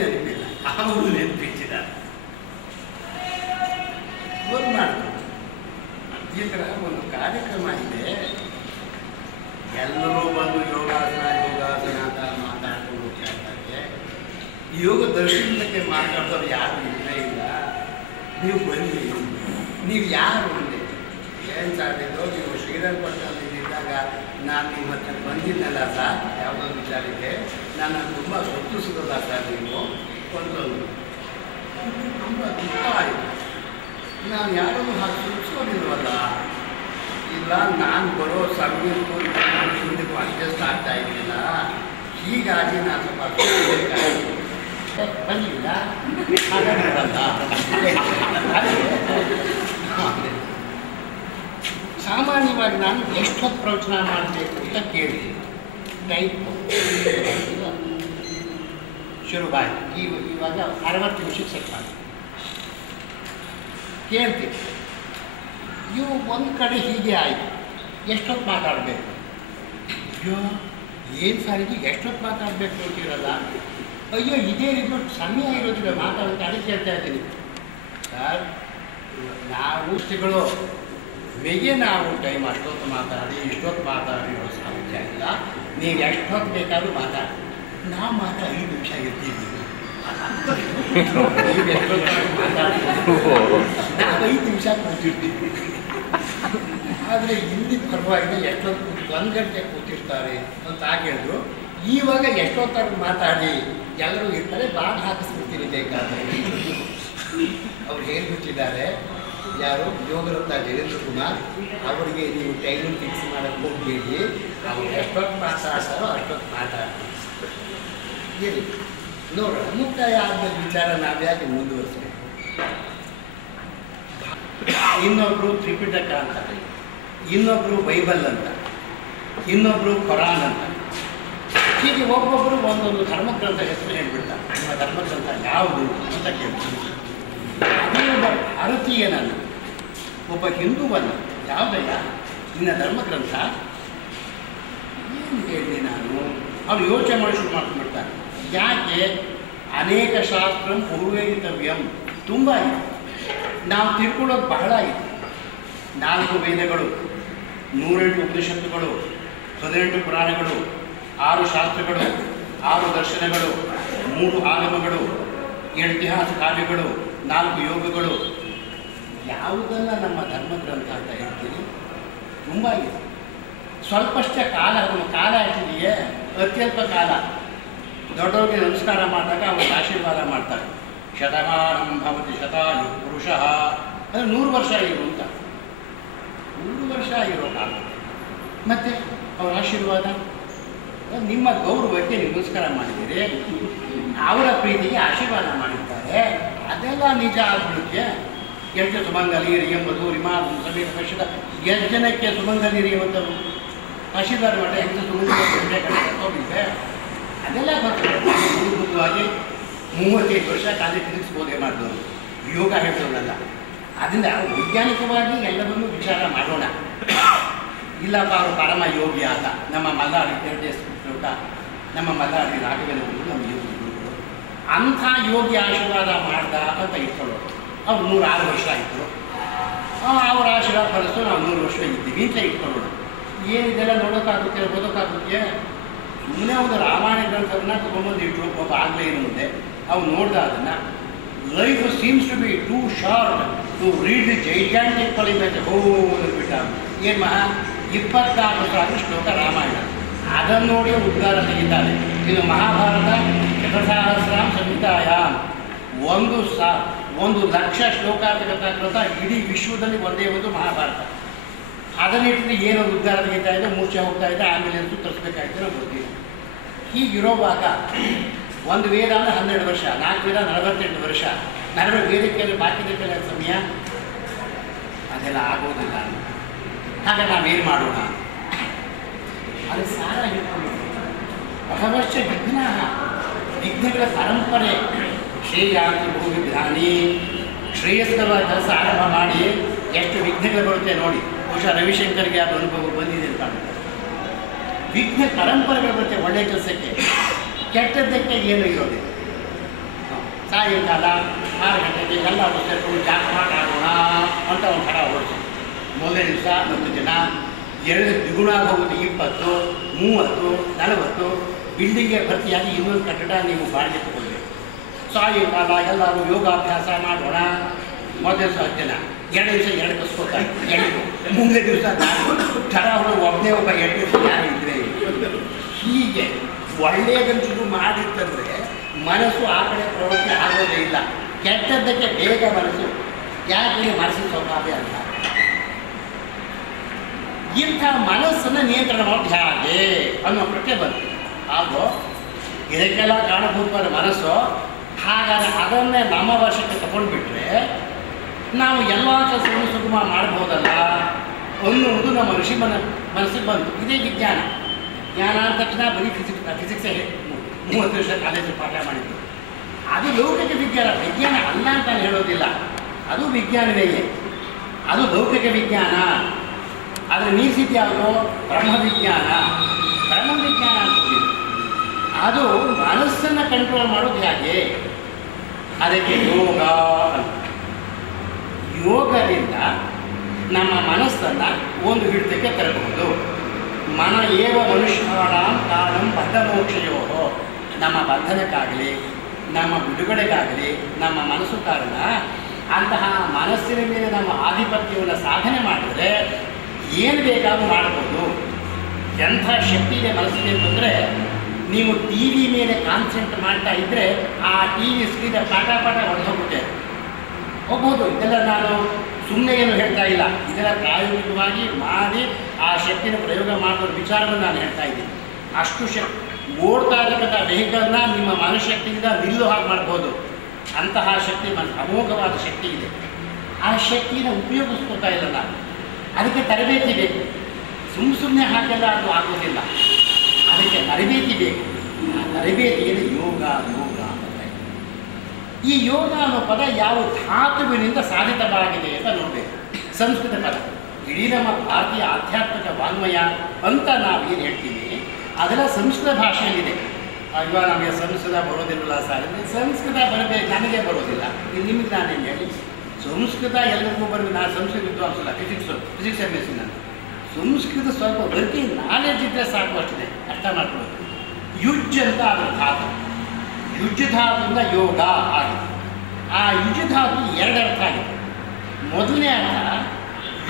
ನೆನಪಿಲ್ಲ, ಅವರು ನೆನಪಿಟ್ಟಿದ್ದಾರೆ. ಒಂದು ಮಾಡ್ಬೋದು, ಈ ಥರ ಒಂದು ಕಾರ್ಯಕ್ರಮ ಇದೆ. ಎಲ್ಲರೂ ಬಂದು ಯೋಗಾಸನ ಅಂತ ಮಾತಾಡ್ಕೊಂಡು ಹೋಗ್ತಾ ಇದ್ದಾರೆ. ಯೋಗ ದರ್ಶನಕ್ಕೆ ಮಾತಾಡೋರು ಯಾರು ಇಲ್ಲೇ ಇಲ್ಲ. ನೀವು ಬನ್ನಿ, ನೀವು ಯಾರು ಅಂದೆ. ಏನು ಸಾಧಿದ್ದು, ನೀವು ಶ್ರೀರಂಗಪಟ್ಟಣದಲ್ಲಿದ್ದಾಗ ನಾನು ನಿಮ್ಮ ಹತ್ರ ಬಂದಿದ್ದಲ್ಲ ಸರ್, ಯಾವುದೋ ವಿಚಾರಕ್ಕೆ ನಾನು ತುಂಬ ಸೊತ್ತಿಸಿದಲ್ಲ ಸರ್. ನೀವು ಒಂದು ತುಂಬ ದುಃಖ ಆಯಿತು. ನಾನು ಯಾರನ್ನು ಹಾಗೆ ಸುತ್ತಿಸ್ಕೊಂಡಿಲ್ವಲ್ಲ. ಇಲ್ಲ, ನಾನು ಬರೋ ಸಮಯಕ್ಕೂ ಇದಕ್ಕೂ ಅಡ್ಜಸ್ಟ್ ಆಗ್ತಾ ಇರಲಿಲ್ಲ. ಹೀಗಾಗಿ ನಾನು ಸ್ವಲ್ಪ ಬಂದಿಲ್ಲ. ಸಾಮಾನ್ಯವಾಗಿ ನಾನು ಎಷ್ಟೊತ್ತು ಪ್ರವಚನ ಮಾಡಬೇಕು ಅಂತ ಕೇಳಿದೆ. ಟೈಪ್ ಶುರುವಾಯಿತು. ಇವಾಗ 60 ನಿಮಿಷಕ್ಕೆ ಸೆಟ್ ಮಾಡಿ ಕೇಳ್ತೀನಿ. ಇವು ಒಂದು ಕಡೆ ಹೀಗೆ ಆಯಿತು, ಎಷ್ಟೊತ್ತು ಮಾತಾಡಬೇಕು. ಅಯ್ಯೋ ಏನು ಸರ್ ಇದು ಎಷ್ಟೊತ್ತು ಮಾತಾಡಬೇಕು ಅಂತಿರಲ್ಲ. ಅಯ್ಯೋ ಇದೇ ರೀತಿ ಸಮಯ ಇರೋದಿಲ್ಲ ಮಾತಾಡೋಕ್ಕೆ, ಅದಕ್ಕೆ ಹೇಳ್ತಾ ಇದ್ದೀನಿ ಸರ್. ನಾವು ಸಿಗಳು ಮೆಗೆ ನಾವು ಟೈಮ್ ಅಷ್ಟೊತ್ತು ಮಾತಾಡಿ ಇಷ್ಟೊತ್ತು ಮಾತಾಡಿರೋ ಸಾಮರ್ಥ್ಯ ಇಲ್ಲ. ನೀವು ಎಷ್ಟೊತ್ತು ಬೇಕಾದ್ರೂ ಮಾತಾಡಿ. ನಾವು ಮಾತ್ರ 5 ನಿಮಿಷ ಇರ್ತೀವಿ. ನೀವು ಎಷ್ಟೊತ್ತಾದ್ರೂ ಮಾತಾಡಿ, ನಾವು 5 ನಿಮಿಷ ಕೂತಿರ್ತೀವಿ. ಆದರೆ ಇಲ್ಲಿ ಪರವಾಗಿ ಎಷ್ಟೊತ್ತು 1 ಗಂಟೆ ಕೂತಿರ್ತಾರೆ ಅಂತ ಹೇಳಿದ್ರು. ಇವಾಗ ಎಷ್ಟೊತ್ತಾದ್ರೂ ಮಾತಾಡಿ ಎಲ್ಲರೂ ಇರ್ತಾರೆ, ಬಾಗ ಹಾಕಿಸ್ಬಿಡ್ತೀನಿ ಬೇಕಾದರೆ. ಅವ್ರು ಹೇಳ್ಬಿಟ್ಟಿದ್ದಾರೆ, ಯಾರು ಯೋಗರತ್ನ ಜಯೇಂದ್ರ ಕುಮಾರ್ ಅವರಿಗೆ ನೀವು ಟೈಮಿಂಗ್ ಫಿಕ್ಸ್ ಮಾಡೋಕ್ಕೆ ಹೋಗಬೇಡಿ, ಅವ್ರು ಎಷ್ಟೊತ್ತು ಮಾತಾಡ್ತಾರೋ ಅಷ್ಟೊತ್ತು ಮಾತಾಡ್ತಾರೆ. ಇರಿ ನೋಡೋಣ, ಮುಕ್ತಾಯ ಆದ್ಮೇಲೆ ವಿಚಾರ ನಾವು ಯಾಕೆ ಮುಂದುವರಿಸಬೇಕು. ಇನ್ನೊಬ್ಬರು ತ್ರಿಪಿಟಕ ಅಂತಾರೆ, ಇನ್ನೊಬ್ಬರು ಬೈಬಲ್ ಅಂತ, ಇನ್ನೊಬ್ಬರು ಖುರಾನ್ ಅಂತ. ಹೀಗೆ ಒಬ್ಬೊಬ್ಬರು ಒಂದೊಂದು ಧರ್ಮಗ್ರಂಥ ಹೆಸರು ಹೇಳ್ಬಿಡ್ತಾರೆ. ನಿಮ್ಮ ಧರ್ಮಗ್ರಂಥ ಯಾವುದು ಅಂತ ಕೇಳ್ತೀನಿ. ಒಬ್ಬ ಭಾರತೀಯನನ್ನು, ಒಬ್ಬ ಹಿಂದೂವನ್ನು ಯಾವುದಲ್ಲ ನಿನ್ನ ಧರ್ಮಗ್ರಂಥ ಏನು ಹೇಳಿ ನಾನು, ಅವ್ರು ಯೋಚನೆ ಮಾಡಿ ಶುರು ಮಾಡ್ಕೊಂಡ್ಬಿಡ್ತಾರೆ. ಯಾಕೆ ಅನೇಕ ಶಾಸ್ತ್ರ ಪೂರ್ವೇತವ್ಯಂ ತುಂಬ ಇದೆ, ನಾವು ತಿಳ್ಕೊಳ್ಳೋದು ಬಹಳ ಇದೆ. 4 ವೇದಗಳು, 108 ಉಪನಿಷತ್ತುಗಳು, 18 ಪುರಾಣಗಳು, 6 ಶಾಸ್ತ್ರಗಳು, 6 ದರ್ಶನಗಳು, 3 ಆಗಮಗಳು, 7 ಇತಿಹಾಸ ಕಾವ್ಯಗಳು, 4 ಯೋಗಗಳು. ಯಾವುದನ್ನು ನಮ್ಮ ಧರ್ಮಗ್ರಂಥ ಅಂತ ಹೇಳ್ತೀವಿ? ತುಂಬ ಇದೆ. ಸ್ವಲ್ಪಷ್ಟೇ ಕಾಲ, ಕಾಲ ಆಗ್ತಿದೆಯೇ ಅತ್ಯಲ್ಪ ಕಾಲ. ದೊಡ್ಡವ್ರಿಗೆ ನಮಸ್ಕಾರ ಮಾಡಿದಾಗ ಅವ್ರಿಗೆ ಆಶೀರ್ವಾದ ಮಾಡ್ತಾರೆ. ಶತಮಾನಂ ಭವತಿ ಶತಾಯು ಪುರುಷಃ, ಅಂದರೆ 100 ವರ್ಷ ಇರು ಅಂತ. 100 ವರ್ಷ ಇರೋ ಕಾಲ. ಮತ್ತು ಅವ್ರ ಆಶೀರ್ವಾದ, ನಿಮ್ಮ ಗೌರವಕ್ಕೆ ನೀವು ನಮಸ್ಕಾರ ಮಾಡಿದ್ದೀರಿ, ಅವರ ಪ್ರೀತಿಗೆ ಆಶೀರ್ವಾದ ಮಾಡಿದ್ದಾರೆ. ಅದೆಲ್ಲ ನಿಜ ಆಗ್ಬಿಡುತ್ತೆ. 8 ಸುಮಂಗಲೀರಿ ಎಂಬುದು ರಿಮಾ ಸಮೀಪ ಪಕ್ಷದ 8 ಜನಕ್ಕೆ ಸುಮಂಗಲೀರಿ ಅಂತ ಆಶೀರ್ವಾದ ಮಾಡಿ 8 ಸುಮಂಗಲಿದೆ. ಅದೆಲ್ಲ ಬರ್ತದೆ. ಮೂಲಭೂತವಾಗಿ 35 ವರ್ಷ ಕಾಲೇ ತಿರುಗಿಸ್ಬೋದೇ ಮಾಡಿದವರು ಯೋಗ ಹೇಳ್ತವಲ್ಲ. ಅದರಿಂದ ವೈಜ್ಞಾನಿಕವಾಗಿ ಎಲ್ಲವನ್ನೂ ವಿಚಾರ ಮಾಡೋಣ. ಇಲ್ಲಪ್ಪ ಅವರು ಪರಮ ಯೋಗಿ ಆದ, ನಮ್ಮ ಮಲ್ಲಾಡಿ ಶ್ಲೋಕ, ನಮ್ಮ ಮಲ್ಲಾಡಿ ರಾಘವೇಂದ್ರ ನಮ್ಮ ಯೋಗಿ ಗುರುಗಳು ಅಂಥ ಯೋಗಿ ಆಶೀರ್ವಾದ ಮಾಡ್ದ ಅಂತ ಇಟ್ಕೊಳ್ಳೋರು. ಅವ್ರು 106 ವರ್ಷ ಇದ್ದರು. ಅವ್ರ ಆಶೀರ್ವಾದ ಫಲಿಸ್ತು ನಾವು 100 ವರ್ಷ ಇದ್ದೀವಿ ಅಂತ ಇಟ್ಕೊಳ್ಳೋರು. ಏನಿದೆಲ್ಲ ನೋಡೋಕ್ಕಾಗುತ್ತೆ, ಓದೋಕ್ಕಾಗುತ್ತೆ? ಸುಮ್ಮನೆ ಒಂದು ರಾಮಾಯಣ ಗ್ರಂಥವನ್ನು ತೊಗೊಂಬಂದು ಇಟ್ಟರು ಒಬ್ಬ ಆಗ್ಲೇನು ಮುಂದೆ. ಅವ್ನು ನೋಡ್ದ ಅದನ್ನು. Life seems to be too short to read the gigantic parliament. ಬಿಟ್ಟ ಏನು ಮಹಾ 24 ಸಾವಿರ ಶ್ಲೋಕ ರಾಮಾಯಣ. ಅದನ್ನು ನೋಡಿ ಉದ್ಗಾರ ತೆಗಿದ್ದಾರೆ. ಇದು ಮಹಾಭಾರತ ಶತಸಹಸ್ರಾಂ ಸಂಹಿತಾಯಾಮ್ 1,00,000 ಶ್ಲೋಕ ತೆಗೆತಕ್ಕಂಥ ಇಡೀ ವಿಶ್ವದಲ್ಲಿ ಒಂದೇ ಒಂದು ಮಹಾಭಾರತ. ಅದನ್ನಿಟ್ಟಿದ್ರೆ ಏನೊಂದು ಉದ್ಗಾರ ತೆಗಿತಾ ಇದೆ, ಮೂರ್ಛೆ ಹೋಗ್ತಾ ಇದೆ, ಆಮೇಲೆ ತರಿಸ್ಬೇಕಾಯ್ತು ನಾವು ಗೊತ್ತಿಲ್ಲ. ಹೀಗಿರೋವಾಗ ಒಂದು ವೇದ ಅಂದರೆ 12 ವರ್ಷ, 4 ವೇದ 48 ವರ್ಷ, 40 ವೇದಕ್ಕೆ ಬಾಕಿದಕ್ಕೆಲ್ಲ ಸಮಯ ಅದೆಲ್ಲ ಆಗೋದಿಲ್ಲ. ಹಾಗೆ ನಾವೇನು ಮಾಡೋಣ? ಅದು ಸಾರ ಇಟ್ಕೊಂಡು ಬಹಳಷ್ಟ ವಿಘ್ನಗಳ ಪರಂಪರೆ ಶ್ರೇಯಾಂತಿ ಬಹುವಿಧಾನಿ. ಶ್ರೇಯಸ್ಕರವಾದ ಕೆಲಸ ಆರಂಭ ಮಾಡಿ ಎಷ್ಟು ವಿಘ್ನಗಳು ಬರುತ್ತೆ ನೋಡಿ. ಬಹುಶಃ ರವಿಶಂಕರ್ಗೆ ಅದು ಅನುಭವ ಬಂದಿದೆ ಅಂತ. ವಿಘ್ನ ಪರಂಪರೆಗಳು ಬರುತ್ತೆ ಒಳ್ಳೆಯ ಕೆಲಸಕ್ಕೆ, ಕೆಟ್ಟದ್ದಕ್ಕೆ ಏನು ಇರೋದಿಲ್ಲ. ಸಾಯಂಕಾಲ 6 ಗಂಟೆಗೆ ಎಲ್ಲರೂ ಸೇರ್ಕೊಂಡು ಜಾಕ್ಪಾಟ್ ಆಡೋಣ ಅಂತ ಒಂಥರ ಓಡಿಸಿ. ಮೊದಲನೇ ದಿವಸ 10 ಜನ, ಎರಡು ದ್ವಿಗುಣ ಹೋಗೋದು 20, 30, 40 ಬಿಲ್ಡಿಂಗ್ಗೆ ಭರ್ತಿಯಾಗಿ ಇನ್ನೊಂದು ಕಟ್ಟಡ ನೀವು ಬಾಡಿಗೆ ತಗೊಳ್ಬೇಕು. ಸಾಯಂಕಾಲ ಎಲ್ಲರೂ ಯೋಗಾಭ್ಯಾಸ ಮಾಡೋಣ. ಮೊದಲ ದಿವಸ 10 ಜನ, 2 ದಿವಸ 2 ಕಸ್ಕೋತಾರೆ, 2 ಮುಂದೆ ದಿವಸ 4 ಥರ ಅವರು ಒಬ್ಬನೇ ಒಬ್ಬ 8 ದಿವಸ ಯಾರು ಇದ್ರೆ ಹೀಗೆ ಒಳ್ಳೆಯದನ್ನು ಮಾಡಿತ್ತಂದರೆ ಮನಸ್ಸು ಆ ಕಡೆ ಪ್ರವೃತ್ತಿ ಆಗೋದೇ ಇಲ್ಲ. ಕೆಟ್ಟದ್ದಕ್ಕೆ ಬೇಗ ಮನಸ್ಸು, ಯಾಕೆ ಮನಸ್ಸಿನ ಸ್ವಭಾವ ಅಂತ. ಇಂಥ ಮನಸ್ಸನ್ನು ನಿಯಂತ್ರಣ ಮಾಡೋದು ಹೇಗೆ ಅನ್ನೋ ಪ್ರಶ್ನೆ ಬಂತು. ಹಾಗೂ ಇದಕ್ಕೆಲ್ಲ ಕಾರಣಭೂತವಾದ ಮನಸ್ಸು. ಹಾಗಾದರೆ ಅದನ್ನೇ ನಮ್ಮ ವಶಕ್ಕೆ ತಗೊಂಡ್ಬಿಟ್ರೆ ನಾವು ಎಲ್ಲ ಕೆಲಸವನ್ನು ಸುಗಮ ಮಾಡ್ಬೋದಲ್ಲ ಅನ್ನುವುದು ನಮ್ಮ ಋಷಿ ಮನಸ್ಸಿಗೆ ಬಂತು. ಇದೇ ವಿಜ್ಞಾನ. ಜ್ಞಾನ ಅಂದ ತಕ್ಷಣ ಬರೀ ಫಿಸಿಕ್ಸೇ 30 ವರ್ಷ ಕಾಲೇಜು ಪಾಠ ಮಾಡಿದ್ದು. ಅದು ಲೌಕಿಕ ವಿಜ್ಞಾನ. ವಿಜ್ಞಾನ ಅಲ್ಲ ಅಂತ ಹೇಳೋದಿಲ್ಲ, ಅದು ವಿಜ್ಞಾನವೇ. ಅದು ಲೌಕಿಕ ವಿಜ್ಞಾನ. ಅದರ ಮೀಸಿದ್ಯಾವುದು ಬ್ರಹ್ಮವಿಜ್ಞಾನ. ಬ್ರಹ್ಮವಿಜ್ಞಾನ ಅಂತ ಅದು ಮನಸ್ಸನ್ನು ಕಂಟ್ರೋಲ್ ಮಾಡೋದು ಹೇಗೆ, ಅದಕ್ಕೆ ಯೋಗ ಅಂತ. ಯೋಗದಿಂದ ನಮ್ಮ ಮನಸ್ಸನ್ನು ಒಂದು ಹಿಡಿತಕ್ಕೆ ತರಬಹುದು. ಮನ ಏವ ಮನುಷ್ಯಾಣಾಂ ಕಾರಣಂ ಬದ್ಧಮೋಕ್ಷಯೋ. ನಮ್ಮ ಬಂಧನಕ್ಕಾಗಲಿ ನಮ್ಮ ಬಿಡುಗಡೆಗಾಗಲಿ ನಮ್ಮ ಮನಸ್ಸು ಕಾರಣ. ಅಂತಹ ಮನಸ್ಸಿನ ಮೇಲೆ ನಮ್ಮ ಆಧಿಪತ್ಯವನ್ನು ಸಾಧನೆ ಮಾಡಿದರೆ ಏನು ಬೇಕಾದ್ರೂ ಮಾಡ್ಬೋದು. ಎಂಥ ಶಕ್ತಿ ಇದೆ ಮನಸ್ಸಿಗೆ ಅಂತಂದರೆ, ನೀವು ಟಿ ವಿ ಮೇಲೆ ಕಾನ್ಸಂಟ್ರೇಟ್ ಮಾಡ್ತಾ ಇದ್ದರೆ ಆ ಟಿ ವಿ ಸ್ಕ್ರೀನ್ ಪಾಠ ಹೊಡೆದೋಗುತ್ತೆ ಹೋಗ್ಬೋದು. ಇದೆಲ್ಲ ನಾನು ಸುಮ್ಮನೆ ಏನು ಹೇಳ್ತಾ ಇಲ್ಲ, ಇದೆಲ್ಲ ಪ್ರಾಯೋಗಿಕವಾಗಿ ಮಾಡಿ ಆ ಶಕ್ತಿನ ಪ್ರಯೋಗ ಮಾಡೋದ್ರ ವಿಚಾರವನ್ನು ನಾನು ಹೇಳ್ತಾ ಇದ್ದೀನಿ. ಅಷ್ಟು ಓಡ್ತಾ ಇರತಕ್ಕಂಥ ವೆಹಿಕಲ್ನ ನಿಮ್ಮ ಮನಃಶಕ್ತಿಯಿಂದ ನಿಲ್ಲು ಹಾಗೆ ಮಾಡ್ಬೋದು. ಅಂತಹ ಶಕ್ತಿ ಅಮೋಘವಾದ ಶಕ್ತಿ ಇದೆ. ಆ ಶಕ್ತಿನ ಉಪಯೋಗಿಸ್ಕೊತಾ ಇಲ್ಲ ನಾನು. ಅದಕ್ಕೆ ತರಬೇತಿ ಬೇಕು. ಸುಮ್ಮನೆ ಹಾಗೆಲ್ಲ ಅದು ಆಗೋದಿಲ್ಲ. ಅದಕ್ಕೆ ತರಬೇತಿ ಬೇಕು. ಆ ತರಬೇತಿಯಲ್ಲಿ ಯೋಗ ಅಂತ. ಈ ಯೋಗ ಅನ್ನೋ ಪದ ಯಾವ ಧಾತುವಿನಿಂದ ಸಾಧಿತವಾಗಿದೆ ಅಂತ ನೋಡಬೇಕು. ಸಂಸ್ಕೃತ ಪದ. ಇಡೀ ನಮ್ಮ ಭಾರತೀಯ ಆಧ್ಯಾತ್ಮಿಕ ವಾಂಗ್ಮಯ ಅಂತ ನಾವು ಏನು ಹೇಳ್ತೀವಿ ಅದೆಲ್ಲ ಸಂಸ್ಕೃತ ಭಾಷೆಯಲ್ಲಿದೆ. ಇವಾಗ ನಮಗೆ ಸಂಸ್ಕೃತ ಬರೋದಿಲ್ಲ ಸರ್, ಸಂಸ್ಕೃತ ಬರಬೇಕು, ನನಗೆ ಬರೋದಿಲ್ಲ, ನಿಮಗೆ ನಾನೇನು ಹೇಳಿ. ಸಂಸ್ಕೃತ ಎಲ್ಲರಿಗೂ ಬರಬೇಕು. ನಾನು ಸಂಸ್ಕೃತ ವಿದ್ವಾಂಸಲ್ಲ, ಫಿಸಿಕ್ಸ್ ಎಮ್ ಎಸ್. ನಾನು ಸಂಸ್ಕೃತ ಸ್ವಲ್ಪ ವರ್ಕಿಂಗ್ ನಾಲೆಡ್ಜ್ ಇದ್ದರೆ ಸಾಕು, ಅಷ್ಟೇ ಅರ್ಥ ಮಾಡ್ಕೊಳ್ಳೋದು. ಯುಜ್ ಅಂತ ಅದರ ಧಾತು. ಯುಜ್ ಧಾತುವಿಂದ ಯೋಗ ಆಗಿದೆ. ಆ ಯುಜ್ ಧಾತು 2 ಅರ್ಥ ಆಗಿದೆ. ಮೊದಲನೇ ಅರ್ಥ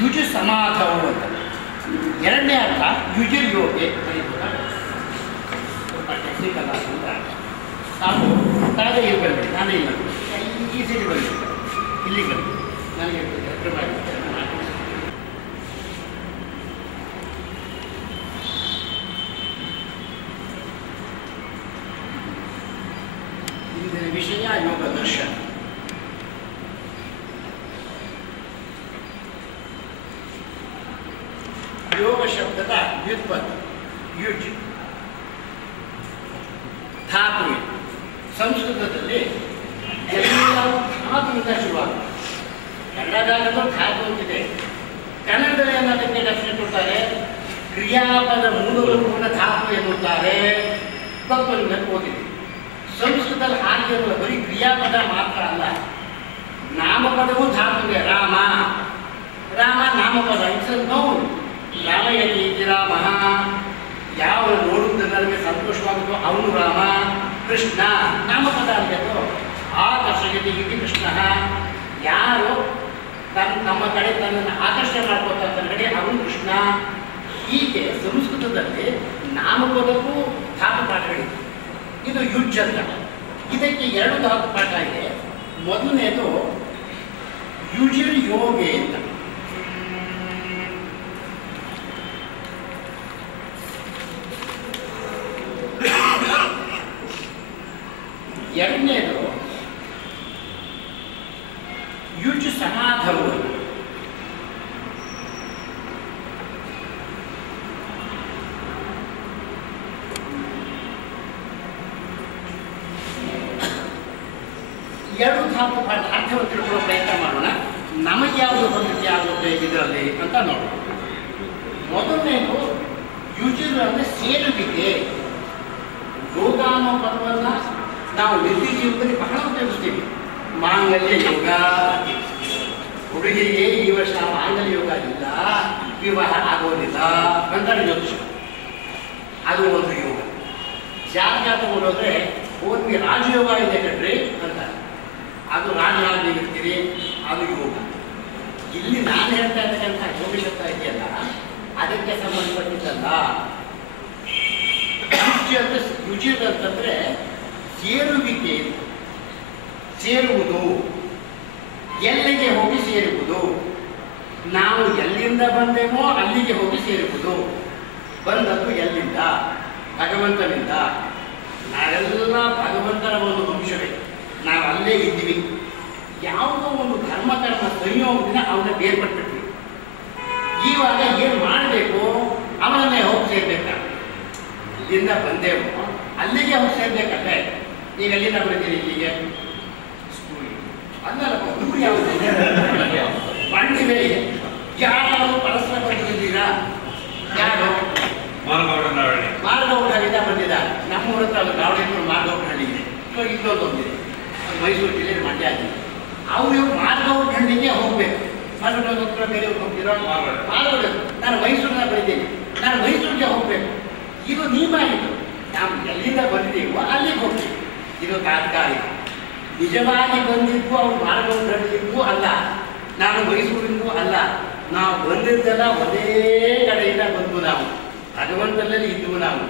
ಯುಜ್ ಸಮಾಧವು ಅಂತ. ಎರಡನೇ ಅರ್ಥ ಯುಜಿರ್ ಯೋಗೆ. ಸ್ವಲ್ಪ ಟೆಕ್ನಿಕಲ್ ಅಂತ ನಾವು ತಾವೇ ಇಲ್ಲಿ ಬಂದ್ಬಿಡಿ, ನಾನೇ ಇಲ್ಲ ಈ ಸೈಡ್ ಬಂದ್ಬಿಟ್ಟು ಇಲ್ಲಿಗೆ ಬಂದು ನನಗೆ ಇಂದಿನ ವಿಷಯ ಯೋಗ ದರ್ಶನ. ಯೋಗ ಶಬ್ದದ ವ್ಯುತ್ಪತ್ತಿ ಯುಜ್ ಧಾತು. ಸಂಸ್ಕೃತದಲ್ಲಿ ಎಲ್ಲವೂ ಧಾತುವಿಂದ ಶುರುವಾಗುತ್ತೆ. ಕನ್ನಡದಲ್ಲೂ ಧಾತು ಅಂತಿದೆ. ಕನ್ನಡದಲ್ಲಿ ಅನ್ನೋದಕ್ಕೆ ಡೆಫಿನೆಟ್ ಕೊಡ್ತಾರೆ. ಕ್ರಿಯಾಪದ ಮೂಲರೂಪದ ಧಾತು ಎನ್ನುತ್ತಾರೆ. ತತ್ವದಿಂದ ಓದಿದೆ. ಸಂಸ್ಕೃತದಲ್ಲಿ ಹಾಗೆ ಬರೀ ಕ್ರಿಯಾಪದ ಮಾತ್ರ ಅಲ್ಲ, ನಾಮಪದವೂ ಧಾತುವೆ. ರಾಮ ನಾಮಪದ. It's a noun. ರಾಮಯತಿ ರಾಮ. ಯಾವ ನೋಡುತ್ತೆ ನನಗೆ ಸಂತೋಷವಾಗುತ್ತೋ ಅವನು ರಾಮ. ಕೃಷ್ಣ ನಾಮಪದ ಆಗಬೇಕು. ಆಕರ್ಷಯತಿ ಇತಿ ಕೃಷ್ಣ. ಯಾರು ನಮ್ಮ ಕಡೆ ತನ್ನನ್ನು ಆಕರ್ಷಣೆ ಮಾಡ್ಕೋತ ಕಡೆ ಅವನು ಕೃಷ್ಣ. ಹೀಗೆ ಸಂಸ್ಕೃತದಲ್ಲಿ ನಾಮಪದಕ್ಕೂ ಧಾತು ಪಾಠಗಳಿವೆ. ಇದು ಯುಜ್ ಅಂತ. ಇದಕ್ಕೆ 2 ಧಾತು ಪಾಠ ಇದೆ. ಮೊದಲನೇದು ಯುಜಿರ್ ಯೋಗೆ ಅಂತ. ಎರಡನೇದು ಯುಜ್ ಸಮಾಧವು. ಎರಡು ಧಾತು ಪಾಠ ಅರ್ಥವನ್ನು ತಿಳ್ಕೊಳ್ಳೋ ಪ್ರಯತ್ನ ಮಾಡೋಣ. ನಮಗೆ ಯಾವುದು ಹೊಂದಿಕೆ ಆಗುತ್ತೆ ಇದರಲ್ಲಿ ಅಂತ ನೋಡೋಣ. ಮೊದಲನೇದು ಯುಜಿರ್ ಅಂದರೆ ಸೇರುವಿಕೆ. ಯೋಗ ಅನ್ನೋ ಪದವನ್ನು ನಾವು ನಿತ್ಯ ಜೀವನದಲ್ಲಿ ಬಹಳ ಉಪಯೋಗಿಸ್ತೀವಿ. ಮಾಂಗಲ್ಯ ಯೋಗ, ಹುಡುಗಿಗೆ ಈ ವರ್ಷ ಮಾಂಗಲ್ಯ ಯೋಗ ಇಲ್ಲ, ವಿವಾಹ ಆಗೋದಿಲ್ಲ ಅಂತಾರೆ ಜ್ಯೋತಿಷ. ಅದು ಒಂದು ಯೋಗ. ಜಾತಕ ತಗೊಂಡೋದ್ರೆ ಹೋಗಿ ರಾಜಯೋಗ ಇದೆ ಕಣ್ರಿ ಅಂತಾರೆ. ಅದು ರಾಜರಾಜ ಇರ್ತೀರಿ, ಅದು ಯೋಗ. ಇಲ್ಲಿ ನಾನು ಹೇಳ್ತಾ ಇರ್ತಕ್ಕಂಥ ಯೋಗ ಶಬ್ದ ಇದೆಯಲ್ಲ, ಅದಕ್ಕೆ ಸಂಬಂಧಪಟ್ಟಿದ್ದಲ್ಲ. ರುಚಿ ಅಂತಂದ್ರೆ ಸೇರುವಿಕೆ, ಸೇರುವುದು, ಎಲ್ಲಿಗೆ ಹೋಗಿ ಸೇರುವುದು. ನಾವು ಎಲ್ಲಿಂದ ಬಂದೇವೋ ಅಲ್ಲಿಗೆ ಹೋಗಿ ಸೇರುವುದು. ಬಂದದ್ದು ಎಲ್ಲಿಂದ? ಭಗವಂತನಿಂದ. ನಾವೆಲ್ಲ ಭಗವಂತನ ಒಂದು ವಂಶವೇ, ನಾವು ಅಲ್ಲೇ ಇದ್ದೀವಿ. ಯಾವುದೋ ಒಂದು ಧರ್ಮಕರ್ಮ ಸಂಯೋಗದಿಂದ ಅವನ್ನ ಬೇರ್ಪಟ್ಬಿಟ್ವಿ. ಇವಾಗ ಏನು ಮಾಡಬೇಕು? ಅವನನ್ನೇ ಹೋಗಿ ಸೇರ್ಬೇಕಾಗ. ಇಲ್ಲಿಂದ ಬಂದೇವೋ ಅಲ್ಲಿಗೆ ಹೋಗಿ ಸೇರ್ಬೇಕಂದ್ರೆ ಈಗ ಎಲ್ಲಿಂದ ಬರ್ತೀರಿ? ಇಲ್ಲಿಗೆ ಅಲ್ಲಲ್ಲ, ಊರು ಯಾವುದು? ಬಂಡಿವೆ. ಯಾರು ಪರಸ್ಪರ ಬಂದಿದ್ದೀರಾ? ಯಾರು? ಮಾರ್ಗೌಡಹಳ್ಳಿಯಿಂದ ಬಂದಿದ್ದಾರೆ. ನಮ್ಮೂರ ಹತ್ರ ಅದು ಗಾವಡಿಯವರು ಮಾರ್ಗೌಡಹಳ್ಳಿ ಇದೆ, ಇಲ್ಲೊಂದೊಂದಿದೆ, ಮೈಸೂರು ಜಿಲ್ಲೆ ಮಂಡ್ಯ ಜಿಲ್ಲೆ. ಅವರು ಮಾರ್ಗೌಡಹಳ್ಳಿಗೆ ಹೋಗ್ಬೇಕು. ಮಾರ್ಗೌಡ ಬೇರೆ ಹೋಗ್ತಿರೋ ಮಾರ್ಗೌಡ. ನಾನು ಮೈಸೂರಿನ ಬಂದಿದ್ದೀನಿ, ನಾನು ಮೈಸೂರಿಗೆ ಹೋಗ್ಬೇಕು. ಇದು ನಿಯಮ. ಇದು ನಾವು ಎಲ್ಲಿಂದ ಬಂದಿದ್ದೀವೋ ಅಲ್ಲಿಗೆ ಹೋಗ್ತೀವಿ. ಇದು ತಾತ್ಕಾಲಿಕ. ನಿಜವಾಗಿ ಬಂದಿದ್ದು ಅವ್ರು ಮಾರ್ಗೌಡಹಳ್ಳಿಗೂ ಅಲ್ಲ, ನಾನು ಮೈಸೂರಿಗೂ ಅಲ್ಲ. ನಾವು ಬಂದಿದ್ದೆಲ್ಲ ಒಂದೇ ಕಡೆಯಿಂದ ಬಂದು ನಾವು ಭಗವಂತನಲ್ಲಿ ಇದ್ದವು. ನಾವು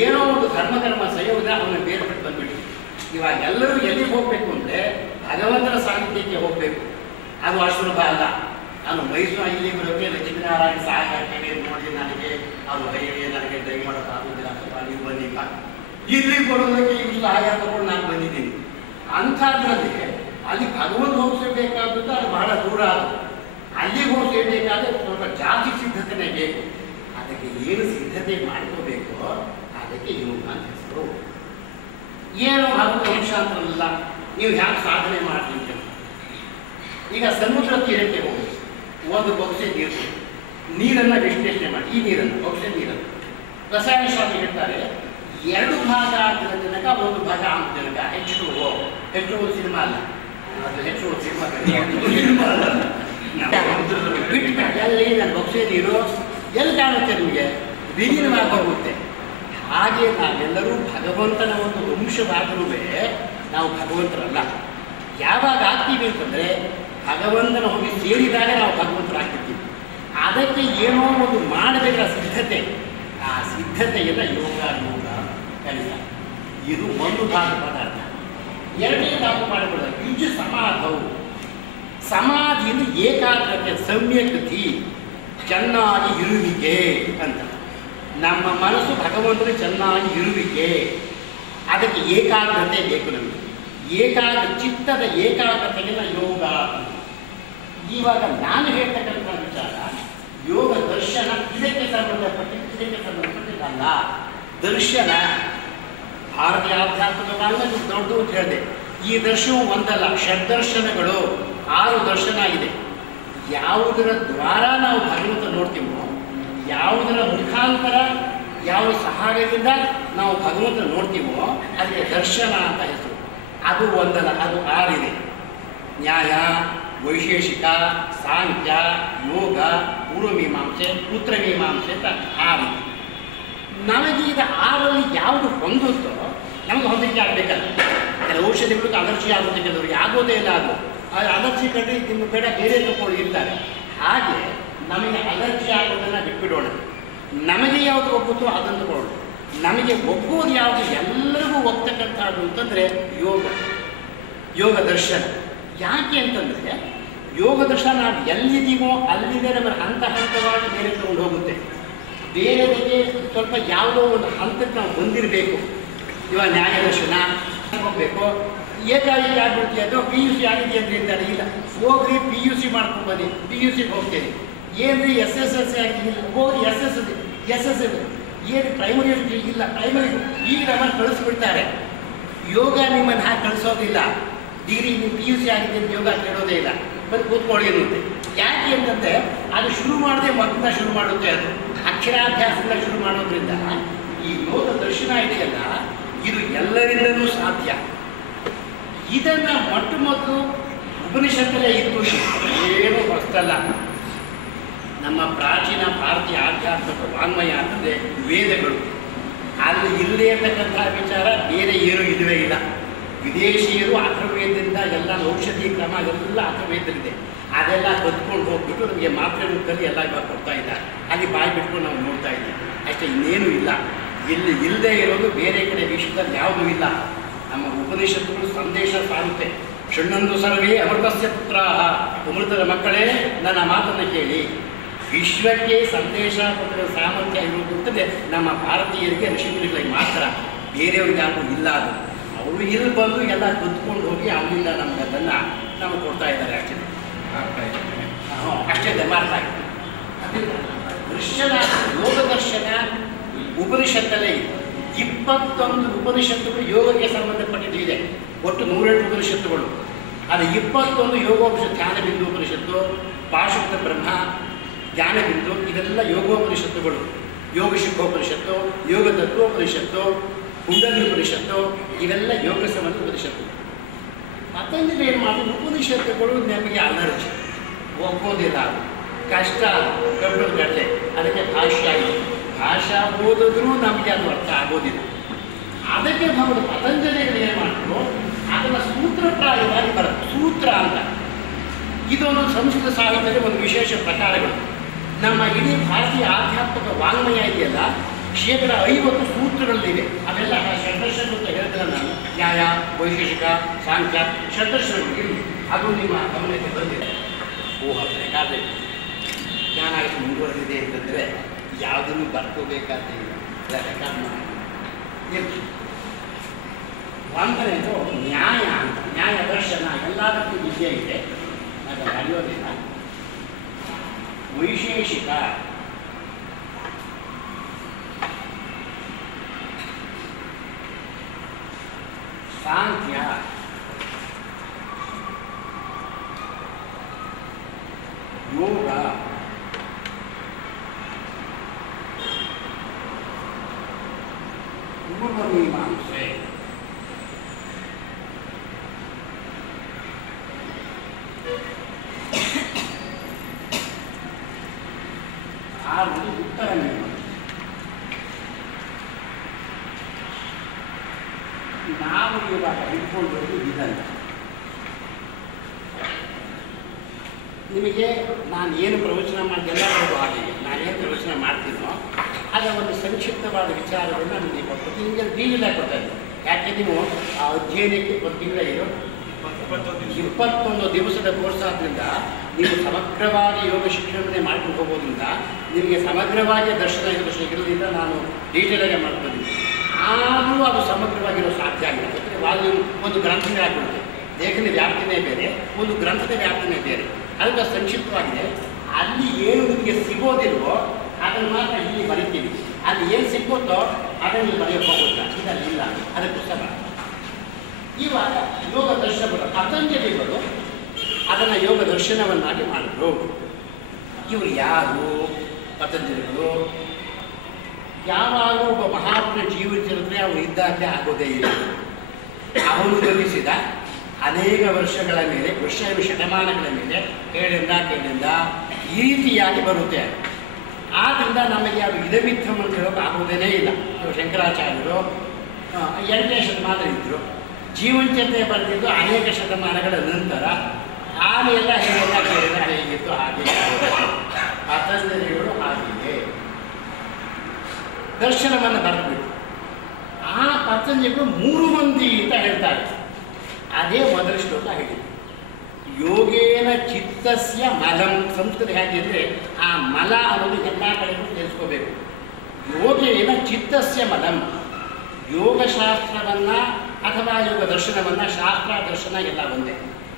ಏನೋ ಒಂದು ಧರ್ಮಕರ್ಮ ಸಂಯೋಗ ಅವನ್ನ ಬೇರ್ಪಟ್ಟು ಬಂದ್ಬಿಟ್ಟು ಇವಾಗ ಎಲ್ಲರೂ ಎಲ್ಲಿಗೆ ಹೋಗ್ಬೇಕು ಅಂದರೆ ಭಗವಂತನ ಸಾನ್ನಿಧ್ಯಕ್ಕೆ ಹೋಗಬೇಕು. ಅದು ಅಷ್ಟು ಸುಲಭ ಅಲ್ಲ. ನಾನು ಮೈಸೂರು ಇಲ್ಲಿ ಬರೋಕ್ಕೆ ಲಕ್ಷ್ಮೀನಾರಾಯಣ ಸಹಾಯ ಆಗ್ತೇನೆ ನೋಡಿ, ನನಗೆ ಅದು ಹೈವೇ ನನಗೆ ಡ್ರೈವ್ ಮಾಡೋಕ್ಕಾಗೋದಿಲ್ಲ, ಸ್ವಲ್ಪ ನೀವು ಬಂದಿಲ್ಲ. ಇಲ್ಲಿಗೆ ಬರೋದಕ್ಕೆ ಇವು ಸಹಾಯ ತಗೊಂಡು ನಾನು ಬಂದಿದ್ದೀನಿ. ಅಂಥದ್ರಲ್ಲಿ ಅಲ್ಲಿ ಭಗವಂತ ಹೋಗಿಸಬೇಕಾದ್ದು ಅದು ಬಹಳ ದೂರ. ಅದು ಅಲ್ಲಿಗೆ ಹೋಗಿ ಸೇರಬೇಕಾದ್ರೆ ಸ್ವಲ್ಪ ಜಾಸ್ತಿ ಸಿದ್ಧತೆನೇ ಬೇಕು. ಅದಕ್ಕೆ ಏನು ಸಿದ್ಧತೆ ಮಾಡ್ಕೋಬೇಕು ಅದಕ್ಕೆ ಯೋಗ ಅಂತ ಹೆಸರು. ಏನು ಭಗವಂತ ಅಂಶ ಅಂತಲ್ಲ, ನೀವು ಹ್ಯಾಕೆ ಸಾಧನೆ ಮಾಡಲಿಕ್ಕೆ. ಈಗ ಸಮುದ್ರ ತೀರಕ್ಕೆ ಹೋಗಿ ಒಂದು ಬೊಕ್ಸೆ ನೀರನ್ನು ವಿಶ್ಲೇಷಣೆ ಮಾಡಿ, ಈ ನೀರನ್ನು ಬೊಕ್ಸೆ ನೀರನ್ನು ರಸಾಯನಶಾಸ್ತ್ರ ಹೇಳ್ತಾರೆ 2 ಭಾಗ ಆಮ್ಲಜನಕ, 1 ಭಾಗ ಆಮ್ಲಜನಕ. H2O ಸಿನಿಮಾ ಅಲ್ಲ, ಅದು H2O ಸಿನಿಮಾ ಅಲ್ಲ. ಬಿಟ್ಟು ಎಲ್ಲಿ ನನ್ನ ಬೊಕ್ಸೆ ನೀರು ಎಲ್ಲಿ ಕಾಣುತ್ತೆ ನಿಮಗೆ? ವಿಲೀನವಾಗಿ ಹೋಗುತ್ತೆ. ಹಾಗೆ ನಾವೆಲ್ಲರೂ ಭಗವಂತನ ಒಂದು ವಂಶವಾದರೂ ನಾವು ಭಗವಂತರಲ್ಲ. ಯಾವಾಗ ಆಗ್ತೀವಿ ಅಂತಂದರೆ ಭಗವಂತನ ಹೋಗಿ ಸೇರಿದಾಗ ನಾವು ಭಗವಂತರಾಗ್ತಿರ್ತೀವಿ. ಅದಕ್ಕೆ ಏನೋ ಒಂದು ಮಾಡಬೇಕಾದ ಸಿದ್ಧತೆ, ಆ ಸಿದ್ಧತೆಯನ್ನು ಯೋಗ ಕಲಿತಾರೆ. ಇದು ಒಂದು ಭಾಗ ಪದಾರ್ಥ. ಎರಡನೇ ಭಾಗ ಮಾಡಿಕೊಳ್ಳೋದು ಯುಜ ಸಮಾಧವು. ಸಮಾಧಿಯಿಂದ ಏಕಾಗ್ರತೆ, ಸಮ್ಯಕತಿ, ಚೆನ್ನಾಗಿ ಇರುವಿಕೆ ಅಂತ. ನಮ್ಮ ಮನಸ್ಸು ಭಗವಂತನ ಚೆನ್ನಾಗಿ ಇರುವಿಕೆ, ಅದಕ್ಕೆ ಏಕಾಗ್ರತೆ ಬೇಕು ನಮಗೆ. ಚಿತ್ತದ ಏಕಾಗ್ರತೆಗೆ ಯೋಗ. ಇವಾಗ ನಾನು ಹೇಳ್ತಕ್ಕಂಥ ವಿಚಾರ ಯೋಗ ದರ್ಶನ ಇದಕ್ಕೆ ಸಂಬಂಧಪಟ್ಟಿದ್ದಲ್ಲ. ದರ್ಶನ ಭಾರತೀಯ ಆಧ್ಯಾತ್ಮಿಕ ಕಾಲದಲ್ಲಿ ದೊಡ್ಡದು ಅಂತ ಹೇಳಿದೆ. ಈ ದರ್ಶನವು ಒಂದಲ್ಲ, ಷಡ್ದರ್ಶನಗಳು, 6 ದರ್ಶನ ಇದೆ. ಯಾವುದರ ದ್ವಾರ ನಾವು ಭಗವಂತ ನೋಡ್ತೀವೋ, ಯಾವುದರ ಮುಖಾಂತರ, ಯಾವ ಸಹಾಯದಿಂದ ನಾವು ಭಗವಂತ ನೋಡ್ತೀವೋ ಅದಕ್ಕೆ ದರ್ಶನ ಅಂತ ಹೆಸರು. ಅದು ಒಂದಲ್ಲ, ಅದು 6 ಇದೆ. ನ್ಯಾಯ, ವೈಶೇಷಿಕ, ಸಾಂಖ್ಯ, ಯೋಗ, ಪೂರ್ವಮೀಮಾಂಸೆ, ಉತ್ತರಮೀಮಾಂಸೆ ಅಂತ 6 ಇದೆ. ನಮಗೆ ಇದು 6ರಲ್ಲಿ ಯಾವುದು ಹೊಂದುತ್ತೋ ನಮಗೆ ಹೊಂದಿಕೆ ಆಗಬೇಕಲ್ಲ. ಕೆಲವು ಔಷಧಿಗಳು ಅಲರ್ಜಿ ಆಗುತ್ತೆ, ಕೆಲವರು ಆಗೋದೇ ಇಲ್ಲ. ಅದು ಅಲರ್ಜಿ ಕಂಡ್ರೆ ನಿಮ್ಮ ಬೇಡ ಬೇರೆ ತಗೊಂಡು ಇರ್ತಾರೆ. ಹಾಗೆ ನಮಗೆ ಅಲರ್ಜಿ ಆಗೋದನ್ನು ಬಿಟ್ಬಿಡೋಣ. ನಮಗೆ ಯಾವುದು ಒಪ್ಪುತ್ತೋ ಅದನ್ನು ತಗೊಳ್ಳೋಣ. ನಮಗೆ ಒಪ್ಪೋದು ಯಾವುದು ಎಲ್ಲರಿಗೂ ಒಪ್ತಕ್ಕಂಥದ್ದು ಅಂತಂದರೆ ಯೋಗ ದರ್ಶನ. ಯಾಕೆ ಅಂತಂದರೆ ಯೋಗ ದರ್ಶನ ನಾವು ಎಲ್ಲಿದ್ದೀವೋ ಅಲ್ಲಿಂದ ನಮಗೆ ಹಂತವಾಗಿ ಬೇರೆ ತಗೊಂಡು ಹೋಗುತ್ತೆ. ಬೇರೆದಕ್ಕೆ ಸ್ವಲ್ಪ ಯಾವುದೋ ಒಂದು ಹಂತಕ್ಕೆ ನಾವು ಬಂದಿರಬೇಕು. ಇವಾಗ ನ್ಯಾಯ ದರ್ಶನ ಹೋಗಬೇಕು. ಏಕಾಏಕಿ ಆಗ್ಬಿಡ್ತೀವಿ, ಅದು PUC ಆಗಿದೆಯಾ ಅಂತ ಹೇಳ್ತಾರೆ. ಇಲ್ಲ, ಹೋಗ್ರಿ PUC ಮಾಡ್ಕೊಂಡು ಬನ್ನಿ, PUCಗೆ ಹೋಗ್ತೇನೆ. ಏನ್ರಿ SSLC ಆಗಿಲ್ಲ, ಹೋಗಿ SSLC ಏನು ಪ್ರೈಮರಿ ಇಲ್ಲ, ಪ್ರೈಮರಿ ಈಗ ನಮ್ಮನ್ನು ಕಳಿಸ್ಬಿಡ್ತಾರೆ. ಯೋಗ ನಿಮ್ಮನ್ನು ಹಾಗೆ ಕಳಿಸೋದಿಲ್ಲ. ಡಿಗ್ರಿ ನೀವು PUC ಆಗಿದೆ ಅಂತ ಯೋಗ ಕೇಳೋದೇ ಇಲ್ಲ, ಬಂದು ಕೂತ್ಕೊಳ್ಳಿ ಅನ್ನುತ್ತೆ. ಯಾಕೆ ಅಂತಂದರೆ ಅದು ಶುರು ಮಾಡದೆ ಮೊದಲಿಂದ ಶುರು ಮಾಡುತ್ತೆ. ಅದು ಅಕ್ಷರಾಭ್ಯಾಸದಿಂದ ಶುರು ಮಾಡೋದ್ರಿಂದ ಈ ಯೋಗ ದರ್ಶನ ಇದೆಯಲ್ಲ, ಇದು ಎಲ್ಲರಿಂದಲೂ ಸಾಧ್ಯ. ಇದನ್ನು ಮೊಟ್ಟ ಮೊದಲು ಉಪನಿಷತ್ತಲ್ಲೇ ಇತ್ತು. ಏನೂ ಹೊಸದಲ್ಲ. ನಮ್ಮ ಪ್ರಾಚೀನ ಭಾರತೀಯ ಆಧ್ಯಾತ್ಮಿಕ ವಾಂಗ್ಮಯ ಅಂತಂದರೆ ವೇದಗಳು, ಅಲ್ಲಿ ಇಲ್ಲದೇ ಇರತಕ್ಕಂಥ ವಿಚಾರ ಬೇರೆ ಏನೂ ಇಲ್ಲವೇ ಇಲ್ಲ. ವಿದೇಶಿಯರು ಅಥರ್ವೇದದಿಂದ ಎಲ್ಲ ಔಷಧಿ ಕ್ರಮ ಎಲ್ಲ ಅಥರ್ವೇದಲ್ಲಿದೆ. ಅದೆಲ್ಲ ಕದ್ಕೊಂಡು ಹೋಗ್ಬಿಟ್ಟು ನಮಗೆ ಮಾತ್ರೆ ರೂಪದಲ್ಲಿ ಎಲ್ಲ ಇವಾಗ ಕೊಡ್ತಾ ಇದ್ದಾರೆ. ಅಲ್ಲಿ ಬಾಯಿ ಬಿಟ್ಕೊಂಡು ನಾವು ನೋಡ್ತಾ ಇದ್ದೀವಿ ಅಷ್ಟೇ, ಇನ್ನೇನು ಇಲ್ಲ. ಇಲ್ಲಿ ಇಲ್ಲದೆ ಇರೋದು ಬೇರೆ ಕಡೆ ವಿಶ್ವದಲ್ಲಿ ಯಾವುದೂ ಇಲ್ಲ. ನಮ್ಮ ಉಪನಿಷತ್ತುಗಳು ಸಂದೇಶ ಸಾರುತ್ತೆ. ಶೃಣ್ವಂತು ಸರ್ವೇ ಅಮೃತಸ್ಯ ಪುತ್ರ, ಅಮೃತದ ಮಕ್ಕಳೇ ನನ್ನ ಮಾತನ್ನು ಕೇಳಿ. ವಿಶ್ವಕ್ಕೆ ಸಂದೇಶ ಕೊಟ್ಟರೆ ಸಾಮರ್ಥ್ಯ ಇರುವುದು ಅಂತಂದರೆ ನಮ್ಮ ಭಾರತೀಯರಿಗೆ ಋಷಿಮುನಿಗಳಿಗೆ ಮಾತ್ರ, ಬೇರೆಯವ್ರಿಗೆ ಯಾರಿಗೂ ಇಲ್ಲ. ಅದು ಅವರು ಇಲ್ಲಿ ಬಂದು ಎಲ್ಲ ಕುತ್ಕೊಂಡು ಹೋಗಿ ಅಲ್ಲಿಂದ ನಮ್ಗೆ ಅದನ್ನು ನಮಗೆ ಕೊಡ್ತಾ ಇದ್ದಾರೆ. ಅಷ್ಟೇ ಅಷ್ಟೇ ಮಾಡ್ತಾ ಇದ್ದಾರೆ. ಅದರಿಂದ ದರ್ಶನ, ಯೋಗ ದರ್ಶನ ಉಪನಿಷತ್ತಲ್ಲೇ ಇದೆ. 21 ಉಪನಿಷತ್ತುಗಳು ಯೋಗಕ್ಕೆ ಸಂಬಂಧಪಟ್ಟಿದೆ. ಒಟ್ಟು 108 ಉಪನಿಷತ್ತುಗಳು. ಅದು 21 ಯೋಗೋಪನಿಷತ್ತು, ಧ್ಯಾನಬಿಂದು ಉಪನಿಷತ್ತು, ಪಾಶುಪತ ಬ್ರಹ್ಮ, ಜ್ಞಾನಬಿಂದು, ಇದೆಲ್ಲ ಯೋಗೋಪನಿಷತ್ತುಗಳು. ಯೋಗ ಶಿಖೋಪನಿಷತ್ತು, ಯೋಗ ತತ್ವೋಪನಿಷತ್ತು, ಕುಂಡಲಿ ಉಪನಿಷತ್ತು, ಇವೆಲ್ಲ ಯೋಗ ಸಂಬಂಧ ಉಪನಿಷತ್ತು. ಪತಂಜಲಿ ಏನು ಮಾಡೋದು, ಉಪನಿಷತ್ತುಗಳು ನಮಗೆ ಅಲರ್ಜಿ, ಒಪ್ಪೋದಿಲ್ಲ, ಅದು ಕಷ್ಟ, ಕಬ್ಬು ಗಟ್ಟಲೆ. ಅದಕ್ಕೆ ಭಾಷ್ಯ ಇದೆ. ಭಾಷಾ ಓದಿದ್ರೂ ನಮಗೆ ಅದು ಅರ್ಥ ಆಗೋದಿಲ್ಲ. ಅದಕ್ಕೆ ನಾವು ಪತಂಜಲಿಗಳು ಏನು ಮಾಡಿದ್ರು, ಅದನ್ನು ಸೂತ್ರಪ್ರಾಯವಾಗಿ ಬರುತ್ತೆ. ಸೂತ್ರ ಅಂತ ಇದೊಂದು ಸಂಸ್ಕೃತ ಸಾಹಿತ್ಯದ ಒಂದು ವಿಶೇಷ ಪ್ರಕಾರಗಳು. ನಮ್ಮ ಇಡೀ ಭಾರತೀಯ ಆಧ್ಯಾತ್ಮಿಕ ವಾಂಗ್ಮಯ ಇದೆಯಲ್ಲ, 50% ಸೂತ್ರಗಳಿವೆ. ಅವೆಲ್ಲ ಷಡ್ದರ್ಶನ ಅಂತ ಹೇಳ್ತಾರೆ ನಾನು. ನ್ಯಾಯ, ವೈಶೇಷಿಕ, ಸಾಂಖ್ಯ, ಷಡ್ದರ್ಶನಗಳು ಇರಲಿ. ಅದು ನಿಮ್ಮ ಗಮನಕ್ಕೆ ಬಂದಿದೆ. ಬೇಕಾದ್ರೆ ಜ್ಞಾನ ಆಯಿತು ಮುಂದುವರೆದಿದೆ ಅಂತಂದರೆ ಯಾವುದನ್ನು ಬರ್ಕೋಬೇಕಾದ್ರೆ ಒಂದನೇದು ನ್ಯಾಯ ಅಂತ. ನ್ಯಾಯ ದರ್ಶನ ಎಲ್ಲದಕ್ಕೂ ವಿದ್ಯೆ ಇದೆ, ಅದು ಬರೆಯೋದಿಲ್ಲ. ವೈಶೇಷಿಕ, ಸಾಂಖ್ಯ, ಯೋಗ, ಪೂರ್ವಮೀಮಾಂಸೆ, ಆರು ಉತ್ತರ ಮೀಮಾಂಸೆ. ನಾವು ಇವಾಗ ಹಿಡ್ಕೊಂಡದ್ದು ಇದನ್ನು. ನಿಮಗೆ ನಾನು ಏನು ಪ್ರವಚನ ಮಾಡಿದೆಲ್ಲ ಹಾಗೆ ನಾನೇನು ಪ್ರವಚನ ಮಾಡ್ತೀನೋ ಅದರ ಒಂದು ಸಂಕ್ಷಿಪ್ತವಾದ ವಿಚಾರವನ್ನು ನಿಮಗೆ ಕೊಟ್ಟು ನಿಮಗೆ ಡೀಟೇಲಾಗಿ ಕೊಡ್ತಾ ಇದ್ದೀನಿ. ಯಾಕೆ ನೀವು ಆ ಅಧ್ಯಯನಕ್ಕೆ ಒಂದು ತಿಂಗಳ ಇರೋ 21 ದಿವಸದ ಕೋರ್ಸ್ ಆದ್ದರಿಂದ ನೀವು ಸಮಗ್ರವಾಗಿ ಯೋಗ ಶಿಕ್ಷಣವನ್ನೇ ಮಾಡ್ಕೊಂಡು ಹೋಗೋದ್ರಿಂದ ನಿಮಗೆ ಸಮಗ್ರವಾಗಿ ದರ್ಶನ ಇರೋದ್ರಿಂದ ನಾನು ಡೀಟೇಲಾಗಿ ಮಾಡ್ತೀನಿ. ಆದರೂ ಅದು ಸಮಗ್ರವಾಗಿರೋ ಸಾಧ್ಯ ಆಗಿಲ್ಲ. ಯಾಕಂದರೆ ವಾಲ್ಯೂಮ್ ಒಂದು ಗ್ರಂಥನೇ ಆಗಿಬಿಡುತ್ತೆ. ಲೇಖನ ವ್ಯಾಪ್ತಿನೇ ಬೇರೆ, ಒಂದು ಗ್ರಂಥದ ವ್ಯಾಪ್ತಿನೇ ಬೇರೆ. ಅದಕ್ಕೆ ಸಂಕ್ಷಿಪ್ತವಾಗಿದೆ. ಅಲ್ಲಿ ಏನು ನಿಮಗೆ ಸಿಗೋದಿಲ್ವೋ ಅದನ್ನು ಮಾತ್ರ ಇಲ್ಲಿ ಬರಿತೀವಿ. ಅಲ್ಲಿ ಏನು ಸಿಗುತ್ತೋ ಅದನ್ನು ಬರೆಯೋಕ್ಕೆ ಹೋಗುತ್ತಾ, ಇದಲ್ಲಿಲ್ಲ. ಅದಕ್ಕೋಸ್ಕರ ಇವಾಗ ಯೋಗ ದರ್ಶನಗಳು ಪತಂಜಲಿಗಳು ಅದನ್ನು ಯೋಗ ದರ್ಶನವನ್ನಾಗಿ ಮಾಡಿದ್ರು. ಇವರು ಯಾರು ಪತಂಜಲಿಗಳು? ಯಾವಾಗ ಒಬ್ಬ ಮಹಾಪುರುಷ ಜೀವಿಸಿದ್ರೆ ಅವರು ಇದ್ದಾಗಲೇ ಆಗೋದೇ ಇಲ್ಲ. ಅವನು ಗಮನಿಸಿದ ಅನೇಕ ವರ್ಷಗಳ ಮೇಲೆ, ಶತಮಾನಗಳ ಮೇಲೆ ಕೇಳಿಂದ ಈ ರೀತಿಯಾಗಿ ಬರುತ್ತೆ. ಆದ್ದರಿಂದ ನಮಗೆ ಅದು ಇದಮಿತ್ರಂ ಅಂತ ಹೇಳೋಕೆ ಆಗೋದೇ ಇಲ್ಲ. ಶಂಕರಾಚಾರ್ಯರು 8ನೇ ಶತಮಾನ ಇದ್ದರು. ಜೀವಂಚತೆ ಬರೆದಿದ್ದು ಅನೇಕ ಶತಮಾನಗಳ ನಂತರ. ಆಮೇಲೆ ಕೇಳಿದ ಹೇಗಿತ್ತು ಹಾಗೆ ಪತಂಜಲಿಗಳು ಹಾಗೆಯೇ ದರ್ಶನವನ್ನು ಬರೆದ್ಬಿಟ್ಟು ಆ ಪತಂಜಲಿಗಳು 3 ಮಂದಿ ಅಂತ ಹೇಳ್ತಾರೆ. ಅದೇ ಮೊದಲ ಶ್ಲೋಕ ಹೇಳಿದೆ. ಯೋಗೇನ ಚಿತ್ತಸ್ಯ ಮಲಂ. ಸಂಸ್ಕೃತ ಹೇಗಿದ್ರೆ ಆ ಮಲ ಅನ್ನೋದು ಎಲ್ಲ ಕಡೆಗೂ ತಿಳಿಸ್ಕೋಬೇಕು. ಯೋಗೇನ ಚಿತ್ತಸ್ಯ ಮಲಂ. ಯೋಗಶಾಸ್ತ್ರವನ್ನು ಅಥವಾ ಯೋಗ ದರ್ಶನವನ್ನು, ಶಾಸ್ತ್ರ ದರ್ಶನ ಎಲ್ಲ ಒಂದೇ.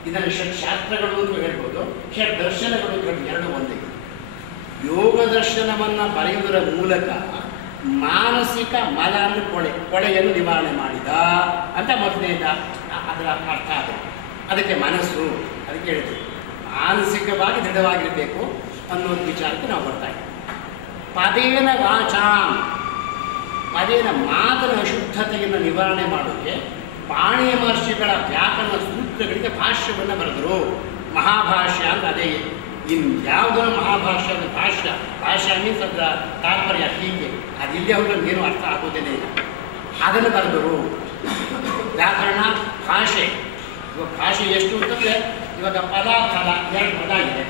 ಇದನ್ನು ಷಟ್ಶಾಸ್ತ್ರಗಳು ಅಂತ ಹೇಳ್ಬೋದು, ಷಟ್ ದರ್ಶನಗಳು ಎರಡು ಒಂದೇ. ಯೋಗ ದರ್ಶನವನ್ನು ಬರೆಯುವುದರ ಮೂಲಕ ಮಾನಸಿಕ ಮಲ ಅಂದರೆ ಕೊಳೆಯನ್ನು ನಿವಾರಣೆ ಮಾಡಿದ ಅಂತ ಮೊದಲನೇದ ಅದರ ಅರ್ಥ. ಅದಕ್ಕೆ ಮನಸ್ಸು, ಅದಕ್ಕೆ ಹೇಳಿದ್ರು ಮಾನಸಿಕವಾಗಿ ದೃಢವಾಗಿರಬೇಕು ಅನ್ನೋದು ವಿಚಾರಕ್ಕೆ ನಾವು ಬರ್ತಾ ಇದ್ದೀವಿ. ಪದೇನ ವಾಚಾಂ, ಪದೇನ ಮಾತನ ಅಶುದ್ಧತೆಯನ್ನು ನಿವಾರಣೆ ಮಾಡೋಕ್ಕೆ ಪಾಣಿಯ ಮಹರ್ಷಿಗಳ ವ್ಯಾಕರಣ ಸೂತ್ರಗಳಿಗೆ ಭಾಷ್ಯವನ್ನು ಬರೆದರು. ಮಹಾಭಾಷ್ಯ ಅಂತ ಅದೇ. ಇನ್ನು ಯಾವುದೋ ಮಹಾಭಾಷ್ಯ ಅಂದರೆ ಭಾಷ್ಯ ಮೀನ್ಸ್ ಅದರ ತಾತ್ಪರ್ಯ ಹೀಗೆ ಅದಿಲ್ಲಿ ಅವ್ರಿಗೆ ಏನು ಅರ್ಥ ಆಗೋದೇನೇ ಇಲ್ಲ. ಅದನ್ನು ಬರೆದರು. ವ್ಯಾಕರಣ ಭಾಷೆ. ಇವಾಗ ಭಾಷೆ ಎಷ್ಟು ಅಂತಂದರೆ ಇವಾಗ ಪದ ಫಲ ಎರಡು ಪದ ಇದೆ.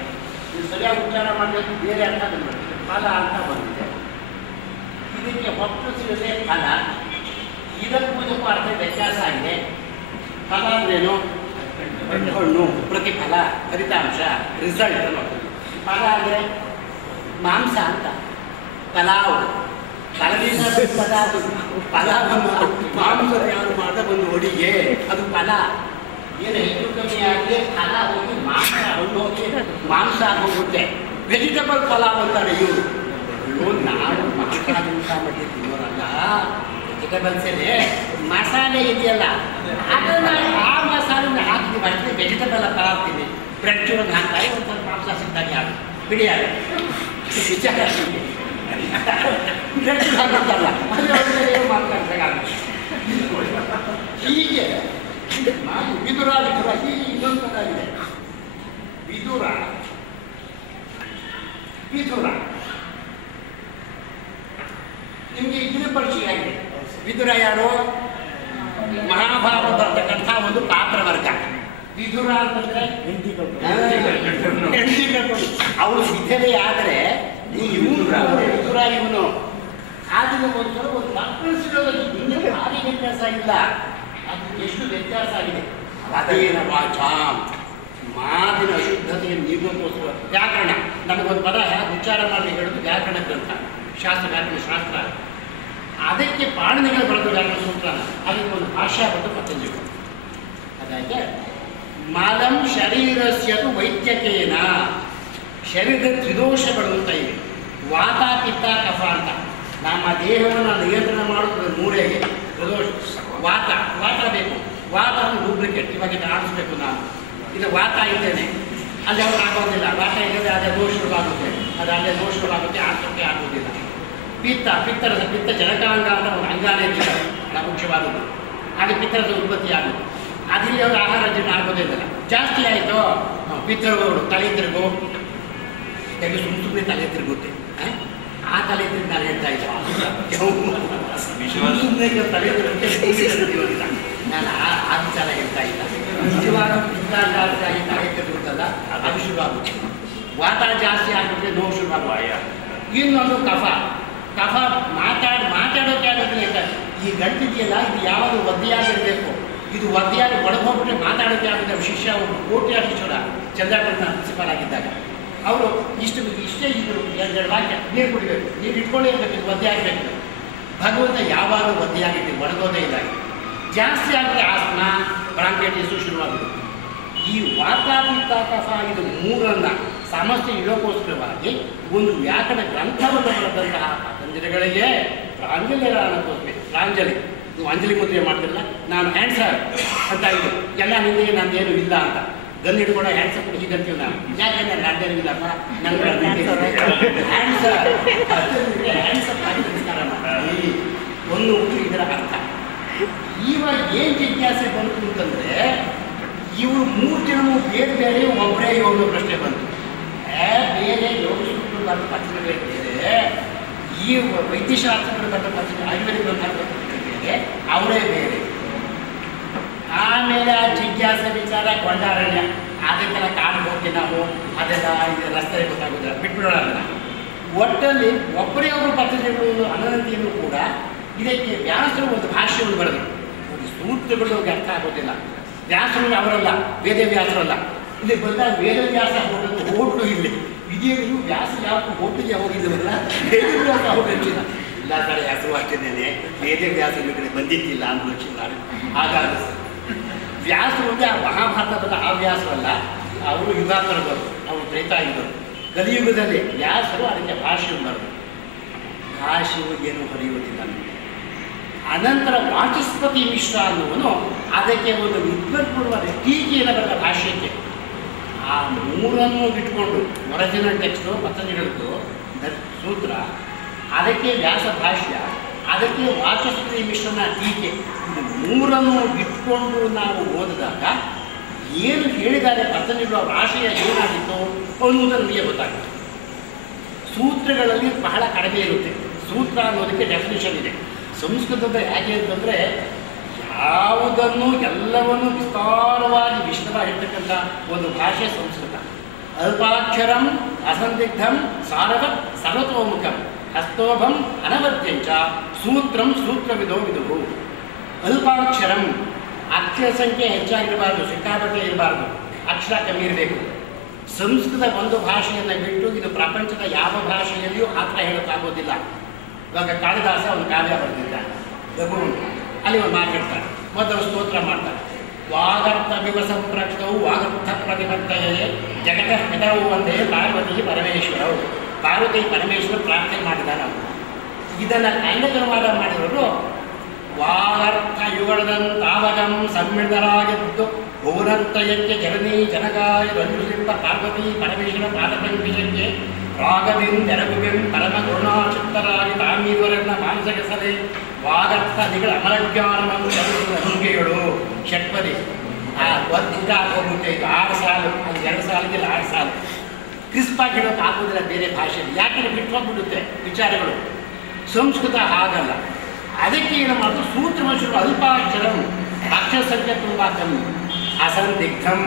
ಇದು ಸರಿಯಾಗಿ ಉಚ್ಚಾರ ಮಾಡಬೇಕು, ಬೇರೆ ಅರ್ಥ ಬಂದ್ಬಿಡುತ್ತೆ. ಫಲ ಅಂತ ಬಂದಿದೆ. ಇದಕ್ಕೆ ಹೊತ್ತು ಸಿಗದೆ ಫಲ. ಇದಕ್ಕೂ ಅರ್ಥ ವ್ಯತ್ಯಾಸ ಆಗಿದೆ. ಫಲ ಅಂದ್ರೇನು? ಹಣ್ಣು, ಪ್ರತಿಫಲ, ಫಲಿತಾಂಶ, ರಿಸಲ್ಟ್ ಅನ್ನೋದು. ಫಲ ಅಂದರೆ ಮಾಂಸ ಅಂತ. ಪಲಾವ್ ಫಲದಿಂದ ಪದ. ಫಲವನ್ನು ಮಾಂಸದ ಯಾರು ಮಾಡಿದ ಒಂದು ಅಡಿಗೆ ಅದು ಫಲ. ಏನು ಹೆಚ್ಚು ಕಮ್ಮಿ ಆದರೆ ಫಲ ಹೋಗಿ ಮಾಂಸ ಹಣ್ಣು ಹೋಗಿ ಮಾಂಸ ಹೋಗುತ್ತೆ. ವೆಜಿಟಬಲ್ ಪಲಾವ್ ಅಂತಾರೆ ಇವರು. ನಾವು ಮಸಾಲೆಗಿಂತ ಮಧ್ಯೆ ತಿನ್ನೋರಲ್ಲ. ವೆಜಿಟಬಲ್ಸೇ ಮಸಾಲೆ ಇದೆಯಲ್ಲ ಅದನ್ನು ಆ ಮಸಾಲೆನ ಹಾಕ್ತೀವಿ ಅಷ್ಟೇ. ವೆಜಿಟಬಲ್ ಪಲಾವ್ ತಿನ್ನಿ. ಬ್ರೆಡ್ ಚೂರನ್ನು ಹಾಕ್ತಾರೆ, ಒಂದು ಸ್ವಲ್ಪ ಮಾಂಸ ಸಿಗ್ತಾನೆ ಆಗ ಬಿಡಿಯಾಗ ವಿಚಾರ ಬ್ರೆಡ್ ಚೂರು ಹಾಕಲ್ಲ ಅದು ಮಾತಾಡ್ಬೇಕಾಗುತ್ತೆ. ಹೀಗೆ ವಿದುರ ಹೀಗೆ ಇನ್ನೊಂದು ಪದ ಇದೆ. ವಿದುರ ನಿಮಗೆ ಇದರ ಪರಿಚಯ ಆಗಿದೆ. ವಿದುರ ಯಾರು? ಮಹಾಭಾರತ ಬರ್ತಕ್ಕಂಥ ಒಂದು ಪಾತ್ರವರ್ಗ. ವಿದುರ ಅಂತಂದ್ರೆ ಹೆಂಡತಿ ಕರ್ಕೊಂಡು ಅವಳು ವಿಧವೆ ಆದರೆ ವಿದುರ ಇವನು. ಆದರೆ ಒಂದ್ಸಲ ಒಂದು ಮಕ್ಕಳು ಸಿಗೋದು ಇನ್ನೂ ಭಾರಿ ವ್ಯತ್ಯಾಸ ಇಲ್ಲ. ಅದು ಎಷ್ಟು ವ್ಯತ್ಯಾಸ ಆಗಿದೆ. ಅದೇನ ವಾಚ ಮಾತಿನ ಅಶುದ್ಧತೆಯನ್ನು ನೀಗೋಕ್ಕೋಸ್ಕರ ವ್ಯಾಕರಣ. ನಮಗೊಂದು ಪದ ಹೇಗೆ ಉಚ್ಚಾರ ಮಾಡಿ ಹೇಳೋದು ವ್ಯಾಕರಣ ಗ್ರಂಥ, ವ್ಯಾಕರಣ ಶಾಸ್ತ್ರ. ಅದಕ್ಕೆ ಪಾಣಿನಿಗಳು ಬರೆದು ವ್ಯಾಕರಣ ಸೂತ್ರನ. ಅದಕ್ಕೆ ಒಂದು ಭಾಷಾ ಬಂದು ಪತಂಜಲಿ. ಅದಾಗೆ ಮಲಂ ಶರೀರಸ್ಯದು ವೈದ್ಯಕೇನ. ಶರೀರದ ತ್ರಿದೋಷಗಳು ಅಂತ ಇವೆ. ವಾತ ಪಿತ್ತ ಕಫ ಅಂತ. ನಮ್ಮ ದೇಹವನ್ನು ನಿಯಂತ್ರಣ ಮಾಡೋದು ಮೂರೇ ತ್ರಿದೋಷ. ವಾತ ಬೇಕು. ವಾತವನ್ನು ಡೂಪ್ಲಿಕೇಟ್ ಇವಾಗ ಆಡಿಸ್ಬೇಕು. ನಾನು ಇದು ವಾತ ಇದ್ದೇನೆ, ಅಲ್ಲಿ ಅವ್ರು ಆಗೋದಿಲ್ಲ. ವಾತ ಇಲ್ಲದೆ ಅದೇ ದೋಷವಾಗುತ್ತೆ, ಅದು ಅಲ್ಲೇ ದೋಷವಾಗುತ್ತೆ, ಆಟಕ್ಕೆ ಆಗೋದಿಲ್ಲ. ಪಿತ್ತ ಜನಕಾಂಗ ಅಂತ ಒಂದು ಅಂಗಾನೇ ಇಲ್ಲ, ಮುಖ್ಯವಾದದ್ದು. ಹಾಗೆ ಪಿತ್ತರದ ಉತ್ಪತ್ತಿ ಆಗುತ್ತೆ. ಅದಿಲ್ಲಿ ಅವರು ಆಹಾರ ಜೀರ್ಣ ಆಗೋದಿಲ್ಲ. ಜಾಸ್ತಿ ಆಯಿತು ಪಿತ್ತರಗಳು ತಲೆ ತಿರುಗು, ಸುಮ್ಮನೆ ತಲೆ ತಿರುಗುತ್ತೆ. ಆ ತಲೆ ತಿರುಗಿ ನಾನು ಹೇಳ್ತಾ ಇಲ್ಲ, ತಲೆ ತಿರುಗುತ್ತೆ. ನಾನು ಆ ವಿಚಾರ ಹೇಳ್ತಾ ಇಲ್ಲ. ನಿಜವಾದ ಪಿತ್ತ ಜಾಸ್ತಿ ಆಗಿ ತಲೆ ತಿರುಗುತ್ತಲ್ಲ, ಅದು ಶುರು ಆಗುತ್ತೆ. ವಾತ ಜಾಸ್ತಿ ಆಗಿಬಿಟ್ರೆ ನೋವು ಶುರು ಆಗುವ. ಇನ್ನೊಂದು ಕಫ ಮಾತಾಡೋಕೆ ಆಗೋದಿಲ್ಲ. ಈ ಗಂಟಿದೆಯಲ್ಲ, ಇದು ಯಾವುದು ಒದ್ದೆಯಾಗಿರಬೇಕು. ಇದು ಒದ್ದೆಯಾಗಿ ಒಳಗೋಗ್ಬಿಟ್ರೆ ಮಾತಾಡೋಕೆ ಆಗುತ್ತೆ. ಶಿಷ್ಯ ಒಬ್ಬರು ಕೋಟ್ಯಾಧೀಶ್ವರ ಶಿಷ್ಯರ ಚಂದ್ರಪಟ್ಟಣ ಪ್ರಿನ್ಸಿಪಾಲ್ ಆಗಿದ್ದಾಗ ಅವರು ಇಷ್ಟೇ ಇದ್ದರು. ಎರಡು ವಾಕ್ಯ ನೀರು ಕುಡಿಬೇಕು, ನೀರು ಇಟ್ಕೊಳ್ಳೇ ಇರಬೇಕು, ಇದು ಒದ್ದೆ ಆಗಬೇಕು. ಭಗವಂತ ಯಾವಾಗಲೂ ಒದ್ದೆಯಾಗಿದ್ದು ಒಣಗೋದೇ ಇಲ್ಲ. ಜಾಸ್ತಿ ಆದರೆ ಆಸ್ಮ, ಬ್ರಾಂಕೈಟಿಸು ಶುರುವಾಗುತ್ತೆ. ಈ ವಾತಾಪಿತ್ತ ಕಫ ಇದು ಮೂರನ್ನು ಸಮಸ್ಯೆ ಇಡೋಕ್ಕೋಸ್ಕರವಾಗಿ ಒಂದು ವ್ಯಾಕರಣ ಗ್ರಂಥವನ್ನು ಬರೆದಂತಹ ಪತಂಜಲಿಗಳಿಗೆ ಪ್ರಾಂಜಲಿರ ಅನ್ನೋದಕ್ಕೆ ಪ್ರಾಂಜಲಿ. ನೀವು ಅಂಜಲಿ ಮುದ್ರೆ ಮಾಡ್ತಿರಲ್ಲ, ನಾನು ಆನ್ಸರ್ ಅಂತ ಇದು ಎಲ್ಲ ನಿಮಗೆ ನಂದೇನು ಇಲ್ಲ ಅಂತ ಗನ್ ಹಿಡ್ಕೊಂಡು ಆನ್ಸರ್ ಕೊಡಿ ಹೀಗಂತೀವಿ ನಾವು. ಯಾಕಂದ್ರೆ ನಂದೇನು ಇಲ್ಲಪ್ಪ, ನನ್ನ ಆನ್ಸರ್ ನಮಸ್ಕಾರ ಮಾಡಿ ಒಂದು ಇದರ ಅರ್ಥ. ಇವಾಗ ಏನು ಜಿಜ್ಞಾಸೆ ಬಂತು ಅಂತಂದರೆ, ಇವರು ಮೂರು ಜನರು ಬೇರೆ ಬೇರೆ ಒಬ್ಬರೇ ಯೋಗ ಪ್ರಶ್ನೆ ಬಂತು. ಬೇರೆ ಯೋಗಸೂತ್ರಗಳು ಬಂದ ಪತ್ರಿಕೆಗಳೇ ಬೇರೆ, ಈ ವೈದ್ಯಶಾಸ್ತ್ರಗಳು ಬಂದ ಪತ್ರಿಕೆ ಆಯುರ್ವೇದಿಕ್ ಬೇರೆ, ಅವರೇ ಬೇರೆ. ಆಮೇಲೆ ಆ ಜಿಜ್ಞಾಸೆ ವಿಚಾರ ಕೊಂಡಾರಣ್ಯ ಅದಕ್ಕೆಲ್ಲ ಕಾಡಿಗೆ ಹೋಗಿ ನಾವು ಅದೆಲ್ಲ ಇದು ರಸ್ತೆ ಗೊತ್ತಾಗೋದಿಲ್ಲ, ಬಿಟ್ಬಿಡೋಣ. ಅದನ್ನು ಒಟ್ಟಲ್ಲಿ ಒಬ್ಬರೇ ಒಬ್ಬರು ಪತ್ರಿಕೆಗಳು ಅನಂತಿಯನ್ನು ಕೂಡ ಇದಕ್ಕೆ ವ್ಯಾಸರು ಒಂದು ಭಾಷೆಯನ್ನು ಬರೆದು ಒಂದು ಸೂತ್ರಗಳು ಅರ್ಥ ಆಗೋದಿಲ್ಲ. ವ್ಯಾಸರು ಅವರಲ್ಲ, ವೇದವ್ಯಾಸರಲ್ಲ. ಇಲ್ಲಿ ಬಂದಾಗ ವೇದವ್ಯಾಸ ಹೋಟು ಇಲ್ಲಿ ವಿಧಿಯು ವ್ಯಾಸ ಯಾವತ್ತು ಹೋಟಿಗೆ ಹೋಗಿದ್ದೀವಲ್ಲ, ವೇದವ್ಯಾಸ ಹೋಗಿಲ್ಲ. ಎಲ್ಲ ಕಡೆ ಹೆಸರು ಅಷ್ಟೇನೆ, ವೇದವ್ಯಾಸ ಈ ಕಡೆ ಬಂದಿದ್ದಿಲ್ಲ ಅನ್ಲಕ್ಷಿಲ್ಲ. ಹಾಗಾಗಿ ವ್ಯಾಸರು ಅಂದರೆ ಆ ಮಹಾಭಾರತದ ಆ ವ್ಯಾಸರಲ್ಲ, ಅವರು ಯುಗಾಂತರದವರು, ಅವರು ತ್ರೇತಾಯುಗರು. ಕಲಿಯುಗದಲ್ಲಿ ವ್ಯಾಸರು ಅದಕ್ಕೆ ಭಾಷೆಯನ್ನು ಬರೆದು ಭಾಷೆಯು ಏನು ಬರೆಯುವುದಿಲ್ಲ. ಅನಂತರ ವಾಚಸ್ಪತಿ ಮಿಶ್ರ ಅನ್ನುವನು ಅದಕ್ಕೆ ಒಂದು ವಿದ್ವತ್ಪೂರ್ವದ ಟೀಕೆಯನ್ನು ಬರೆದ ಭಾಷ್ಯಕ್ಕೆ. ಆ ಮೂರನ್ನು ಬಿಟ್ಕೊಂಡು ಒರಿಜಿನಲ್ ಟೆಕ್ಸ್ಟು ಪತಂಜಲಿಗಳದ್ದು ಸೂತ್ರ, ಅದಕ್ಕೆ ವ್ಯಾಸ ಭಾಷ್ಯ, ಅದಕ್ಕೆ ವಾಚಸ್ಪತಿ ಮಿಶ್ರನ ಟೀಕೆ, ಇದು ಮೂರನ್ನು ಬಿಟ್ಟು ಇಟ್ಕೊಂಡು ನಾವು ಓದಿದಾಗ ಏನು ಹೇಳಿದ್ದಾರೆ ಪತಂಜಲಿಗಳು ಅವರ ಆಶಯ ಏನಾಗಿತ್ತು ಅನ್ನೋದು ನಮಗೆ ಗೊತ್ತಾಗುತ್ತೆ. ಸೂತ್ರಗಳಲ್ಲಿ ಬಹಳ ಕಡಿಮೆ ಇರುತ್ತೆ. ಸೂತ್ರ ಅನ್ನೋದಕ್ಕೆ ಡೆಫಿನೇಷನ್ ಇದೆ. ಸಂಸ್ಕೃತದ ಹೇಗೆ ಅಂತಂದರೆ ಯಾವುದನ್ನು ಎಲ್ಲವನ್ನು ವಿಸ್ತಾರವಾಗಿ ವಿಶದವಾಗಿರ್ತಕ್ಕಂಥ ಒಂದು ಭಾಷೆ ಸಂಸ್ಕೃತ. ಅಲ್ಪಾಕ್ಷರಂ ಅಸಂದಿಗ್ಧಂ ಸಾರವತ್ ಸರ್ವತೋಮುಖಂ ಹಸ್ತೋಭಂ ಅನವದ್ಯಂಚ ಸೂತ್ರಂ ಸೂತ್ರವಿದೋ ವಿದುಹು. ಅಲ್ಪಾಕ್ಷರಂ, ಅಕ್ಷರ ಸಂಖ್ಯೆ ಹೆಚ್ಚಾಗಿರಬಾರ್ದು, ಸಿಕ್ಕಾಪಟ್ಟೆ ಇರಬಾರ್ದು, ಅಕ್ಷರ ಕಮ್ಮಿ ಇರಬೇಕು. ಸಂಸ್ಕೃತ ಒಂದು ಭಾಷೆಯನ್ನು ಬಿಟ್ಟು ಇದು ಪ್ರಪಂಚದ ಯಾವ ಭಾಷೆಯಲ್ಲಿಯೂ ಆ ಥರ ಹೇಳೋಕ್ಕಾಗೋದಿಲ್ಲ. ಇವಾಗ ಕಾಳಿದಾಸ ಒಂದು ಕಾವ್ಯ ಬರೆದಿದ್ದಾರೆ, ಅಲ್ಲಿ ಒಂದು ಮಾತಾಡ್ತಾರೆ, ಮೊದಲು ಸ್ತೋತ್ರ ಮಾಡ್ತಾರೆ. ವಾಗರ್ಥ ವಿವಸಂಪ್ರಕ್ತವು ವಾಗರ್ಥ ಪ್ರತಿಪತ್ತಯೇ ಜಗತಃ ಪಿತರವು ಒಂದೇ ಪಾರ್ವತಿ ಪರಮೇಶ್ವರವು. ಪಾರ್ವತಿ ಪರಮೇಶ್ವರ ಪ್ರಾರ್ಥನೆ ಮಾಡಿದ್ದಾರೆ. ಇದನ್ನು ಕನ್ನಡ ಮಾಡಿರೋರು ವಾಗರ್ಥ ಯುಗಳದಂತಾವಗಂ ಸಮ್ಮಿಳರಾಗಿದ್ದು ಭುವನಂತಯಕ್ಕೆ ಜನನೀ ಜನಗಾಯ ರಂಜುಸಿಂಪ ಪಾರ್ವತಿ ಪರಮೇಶ್ವರ ಪಾದಕಂಪಿಷಕ್ಕೆ ರಾಗದಿಂದೆರಗುವೆಂ ಪರಮ ಕರುಣಾಚಿತ್ತರಾಗಿ ತಾಮೀವರನ್ನ ಮಾನಸಗೆಸದೆ ವಾಗರ್ಥದಿಗಳ ಅಮರಜ್ಞಾನವನ್ನು ನಂಬಿಕೆಗಳು ಷಟ್ಪದಿ. ಒಂದು ಹೋಗುತ್ತೆ. ಇದು 6 ಸಾಲು, ಅದು 2 ಸಾಲಿಗೆ 6 ಸಾಲು. ಕ್ರಿಸ್ಪಾಗಿ ಹೇಳೋಕೆ ಆಗೋದಿಲ್ಲ ಬೇರೆ ಭಾಷೆಯಲ್ಲಿ, ಯಾಕೆಂದರೆ ಬಿಟ್ಕೊಂಡ್ಬಿಡುತ್ತೆ ವಿಚಾರಗಳು. ಸಂಸ್ಕೃತ ಹಾಗಲ್ಲ. ಅದಕ್ಕೆ ಏನು ಮಾಡೋದು, ಸೂತ್ರ ಮನುಷ್ಯರು ಅಲ್ಪಾಕ್ಷರಂ, ಅಕ್ಷರ ಸಂಖ್ಯೆ ತುಂಬ ಕಮ್ಮಿ. ಅಸಂದಿಗ್ಧಂ,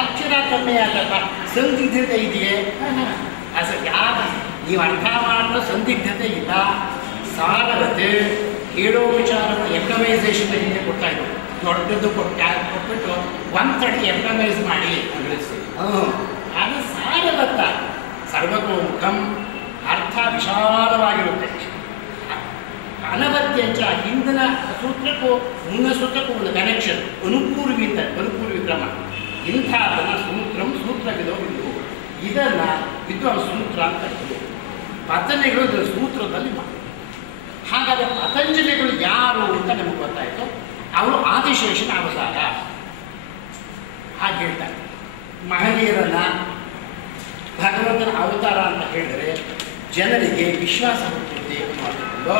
ಅಕ್ಷರ ಕಮ್ಮಿ ಆಗಲ್ಲ, ಸಂದಿಗ್ಧತೆ ಇದೆಯೇ? ನೀವು ಅರ್ಥ ಮಾಡಲು ಸಂದಿಗ್ಧತೆ ಇಲ್ಲ. ಸಾರವತೆ ಹೇಳೋ ವಿಚಾರವನ್ನು ಎಕನಮೈಸೇಷನ್ ಹಿಂದೆ ಕೊಡ್ತಾ ಇದ್ರು. ದೊಡ್ಡದು ಕೊಟ್ಬಿಟ್ಟು ಒಂದ್ಸಡಿ ಎಕನಮೈಸ್ ಮಾಡಿ ಅದು ಸಾರವತ್ತ ಸರ್ವತೋಮುಖಂ, ಅರ್ಥ ವಿಶಾಲವಾಗಿರುತ್ತೆ. ಅನವದ್ಯಂಚ, ಹಿಂದಿನ ಸೂತ್ರಕ್ಕೂ ಮುಂದಿನ ಸೂತ್ರಕ್ಕೂ ಒಂದು ಕನೆಕ್ಷನ್, ಅನುಪೂರ್ವಿ ಕ್ರಮ. ಇಂಥದನ್ನು ಸೂತ್ರವಿದೋ ಇದು. ಇದನ್ನು ವಿದ್ವಾನ್ ಸೂತ್ರ ಅಂತ ಹೇಳ್ತೀವಿ. ಪತಂಜಲಿಗಳು ಇದರ ಸೂತ್ರದಲ್ಲಿ ಮಾಡಿ. ಹಾಗಾದರೆ ಪತಂಜಲಿಗಳು ಯಾರು ಅಂತ ನಮಗೆ ಗೊತ್ತಾಯಿತು. ಅವರು ಆದಿಶೇಷನ ಅವತಾರ ಹಾಗೆ ಹೇಳ್ತಾರೆ. ಮಹನೀಯರನ್ನು ಭಗವಂತನ ಅವತಾರ ಅಂತ ಹೇಳಿದರೆ ಜನರಿಗೆ ವಿಶ್ವಾಸ ಹುಟ್ಟುತ್ತೆ ಮಾಡಿಕೊಂಡು,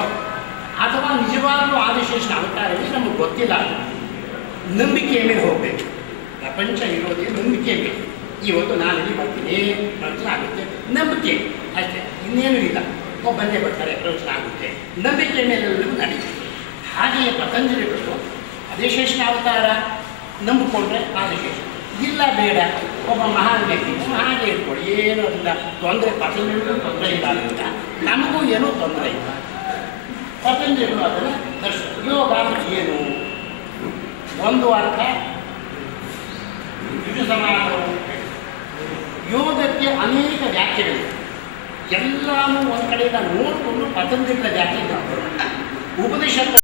ಅಥವಾ ನಿಜವಾಗ್ಲೂ ಆದಿಶೇಷನ ಅವತಾರವೇ ನಮಗೆ ಗೊತ್ತಿಲ್ಲ. ನಂಬಿಕೆಯ ಮೇಲೆ ಹೋಗಬೇಕು. ಪ್ರಪಂಚ ಇರೋದೇ ನಂಬಿಕೆ ಮೇಲೆ. ಇವತ್ತು ನಾನು ಇಲ್ಲಿ ಬರ್ತೀನಿ, ಪ್ರವಚನ ಆಗುತ್ತೆ, ನಂಬಿಕೆ ಅಷ್ಟೇ, ಇನ್ನೇನು ಇಲ್ಲ. ಬಂದೇ ಬರ್ತಾರೆ, ಪ್ರವಚನ ಆಗುತ್ತೆ, ನಂಬಿಕೆ ಮೇಲೆ ನಡೀತದೆ. ಹಾಗೆಯೇ ಪತಂಜಲಿಗಳು ಆದಿಶೇಷನ ಅವತಾರ ನಂಬಿಕೊಂಡ್ರೆ ಆದಿಶೇಷ, ಇಲ್ಲ ಬೇಡ ಒಬ್ಬ ಮಹಾನ್ ವ್ಯಕ್ತಿ ಹಾಗೆ ಇಟ್ಕೊಳ್ಳಿ, ಏನೂ ಅದರಿಂದ ತೊಂದರೆ, ಪತಂಜಲಿಗಳು ತೊಂದರೆ ಇಲ್ಲ, ಅದರಿಂದ ನಮಗೂ ಏನೂ ತೊಂದರೆ ಇಲ್ಲ. ಪತಂಜಲಿಗಳು ಅದನ್ನು ದರ್ಶನ. ಯೋಗ ಏನು? ಒಂದು ಅರ್ಥ ಇದು ಸಮಾನವು. ಯೋಗಕ್ಕೆ ಅನೇಕ ವ್ಯಾಖ್ಯೆಗಳಿವೆ. ಎಲ್ಲಾನು ಒಂದು ಕಡೆಯಿಂದ ನೋಡಿಕೊಂಡು ಪತಂಜಲಿಗಳ ವ್ಯಾಖ್ಯೆ ಉಪನಿಷತ್ತು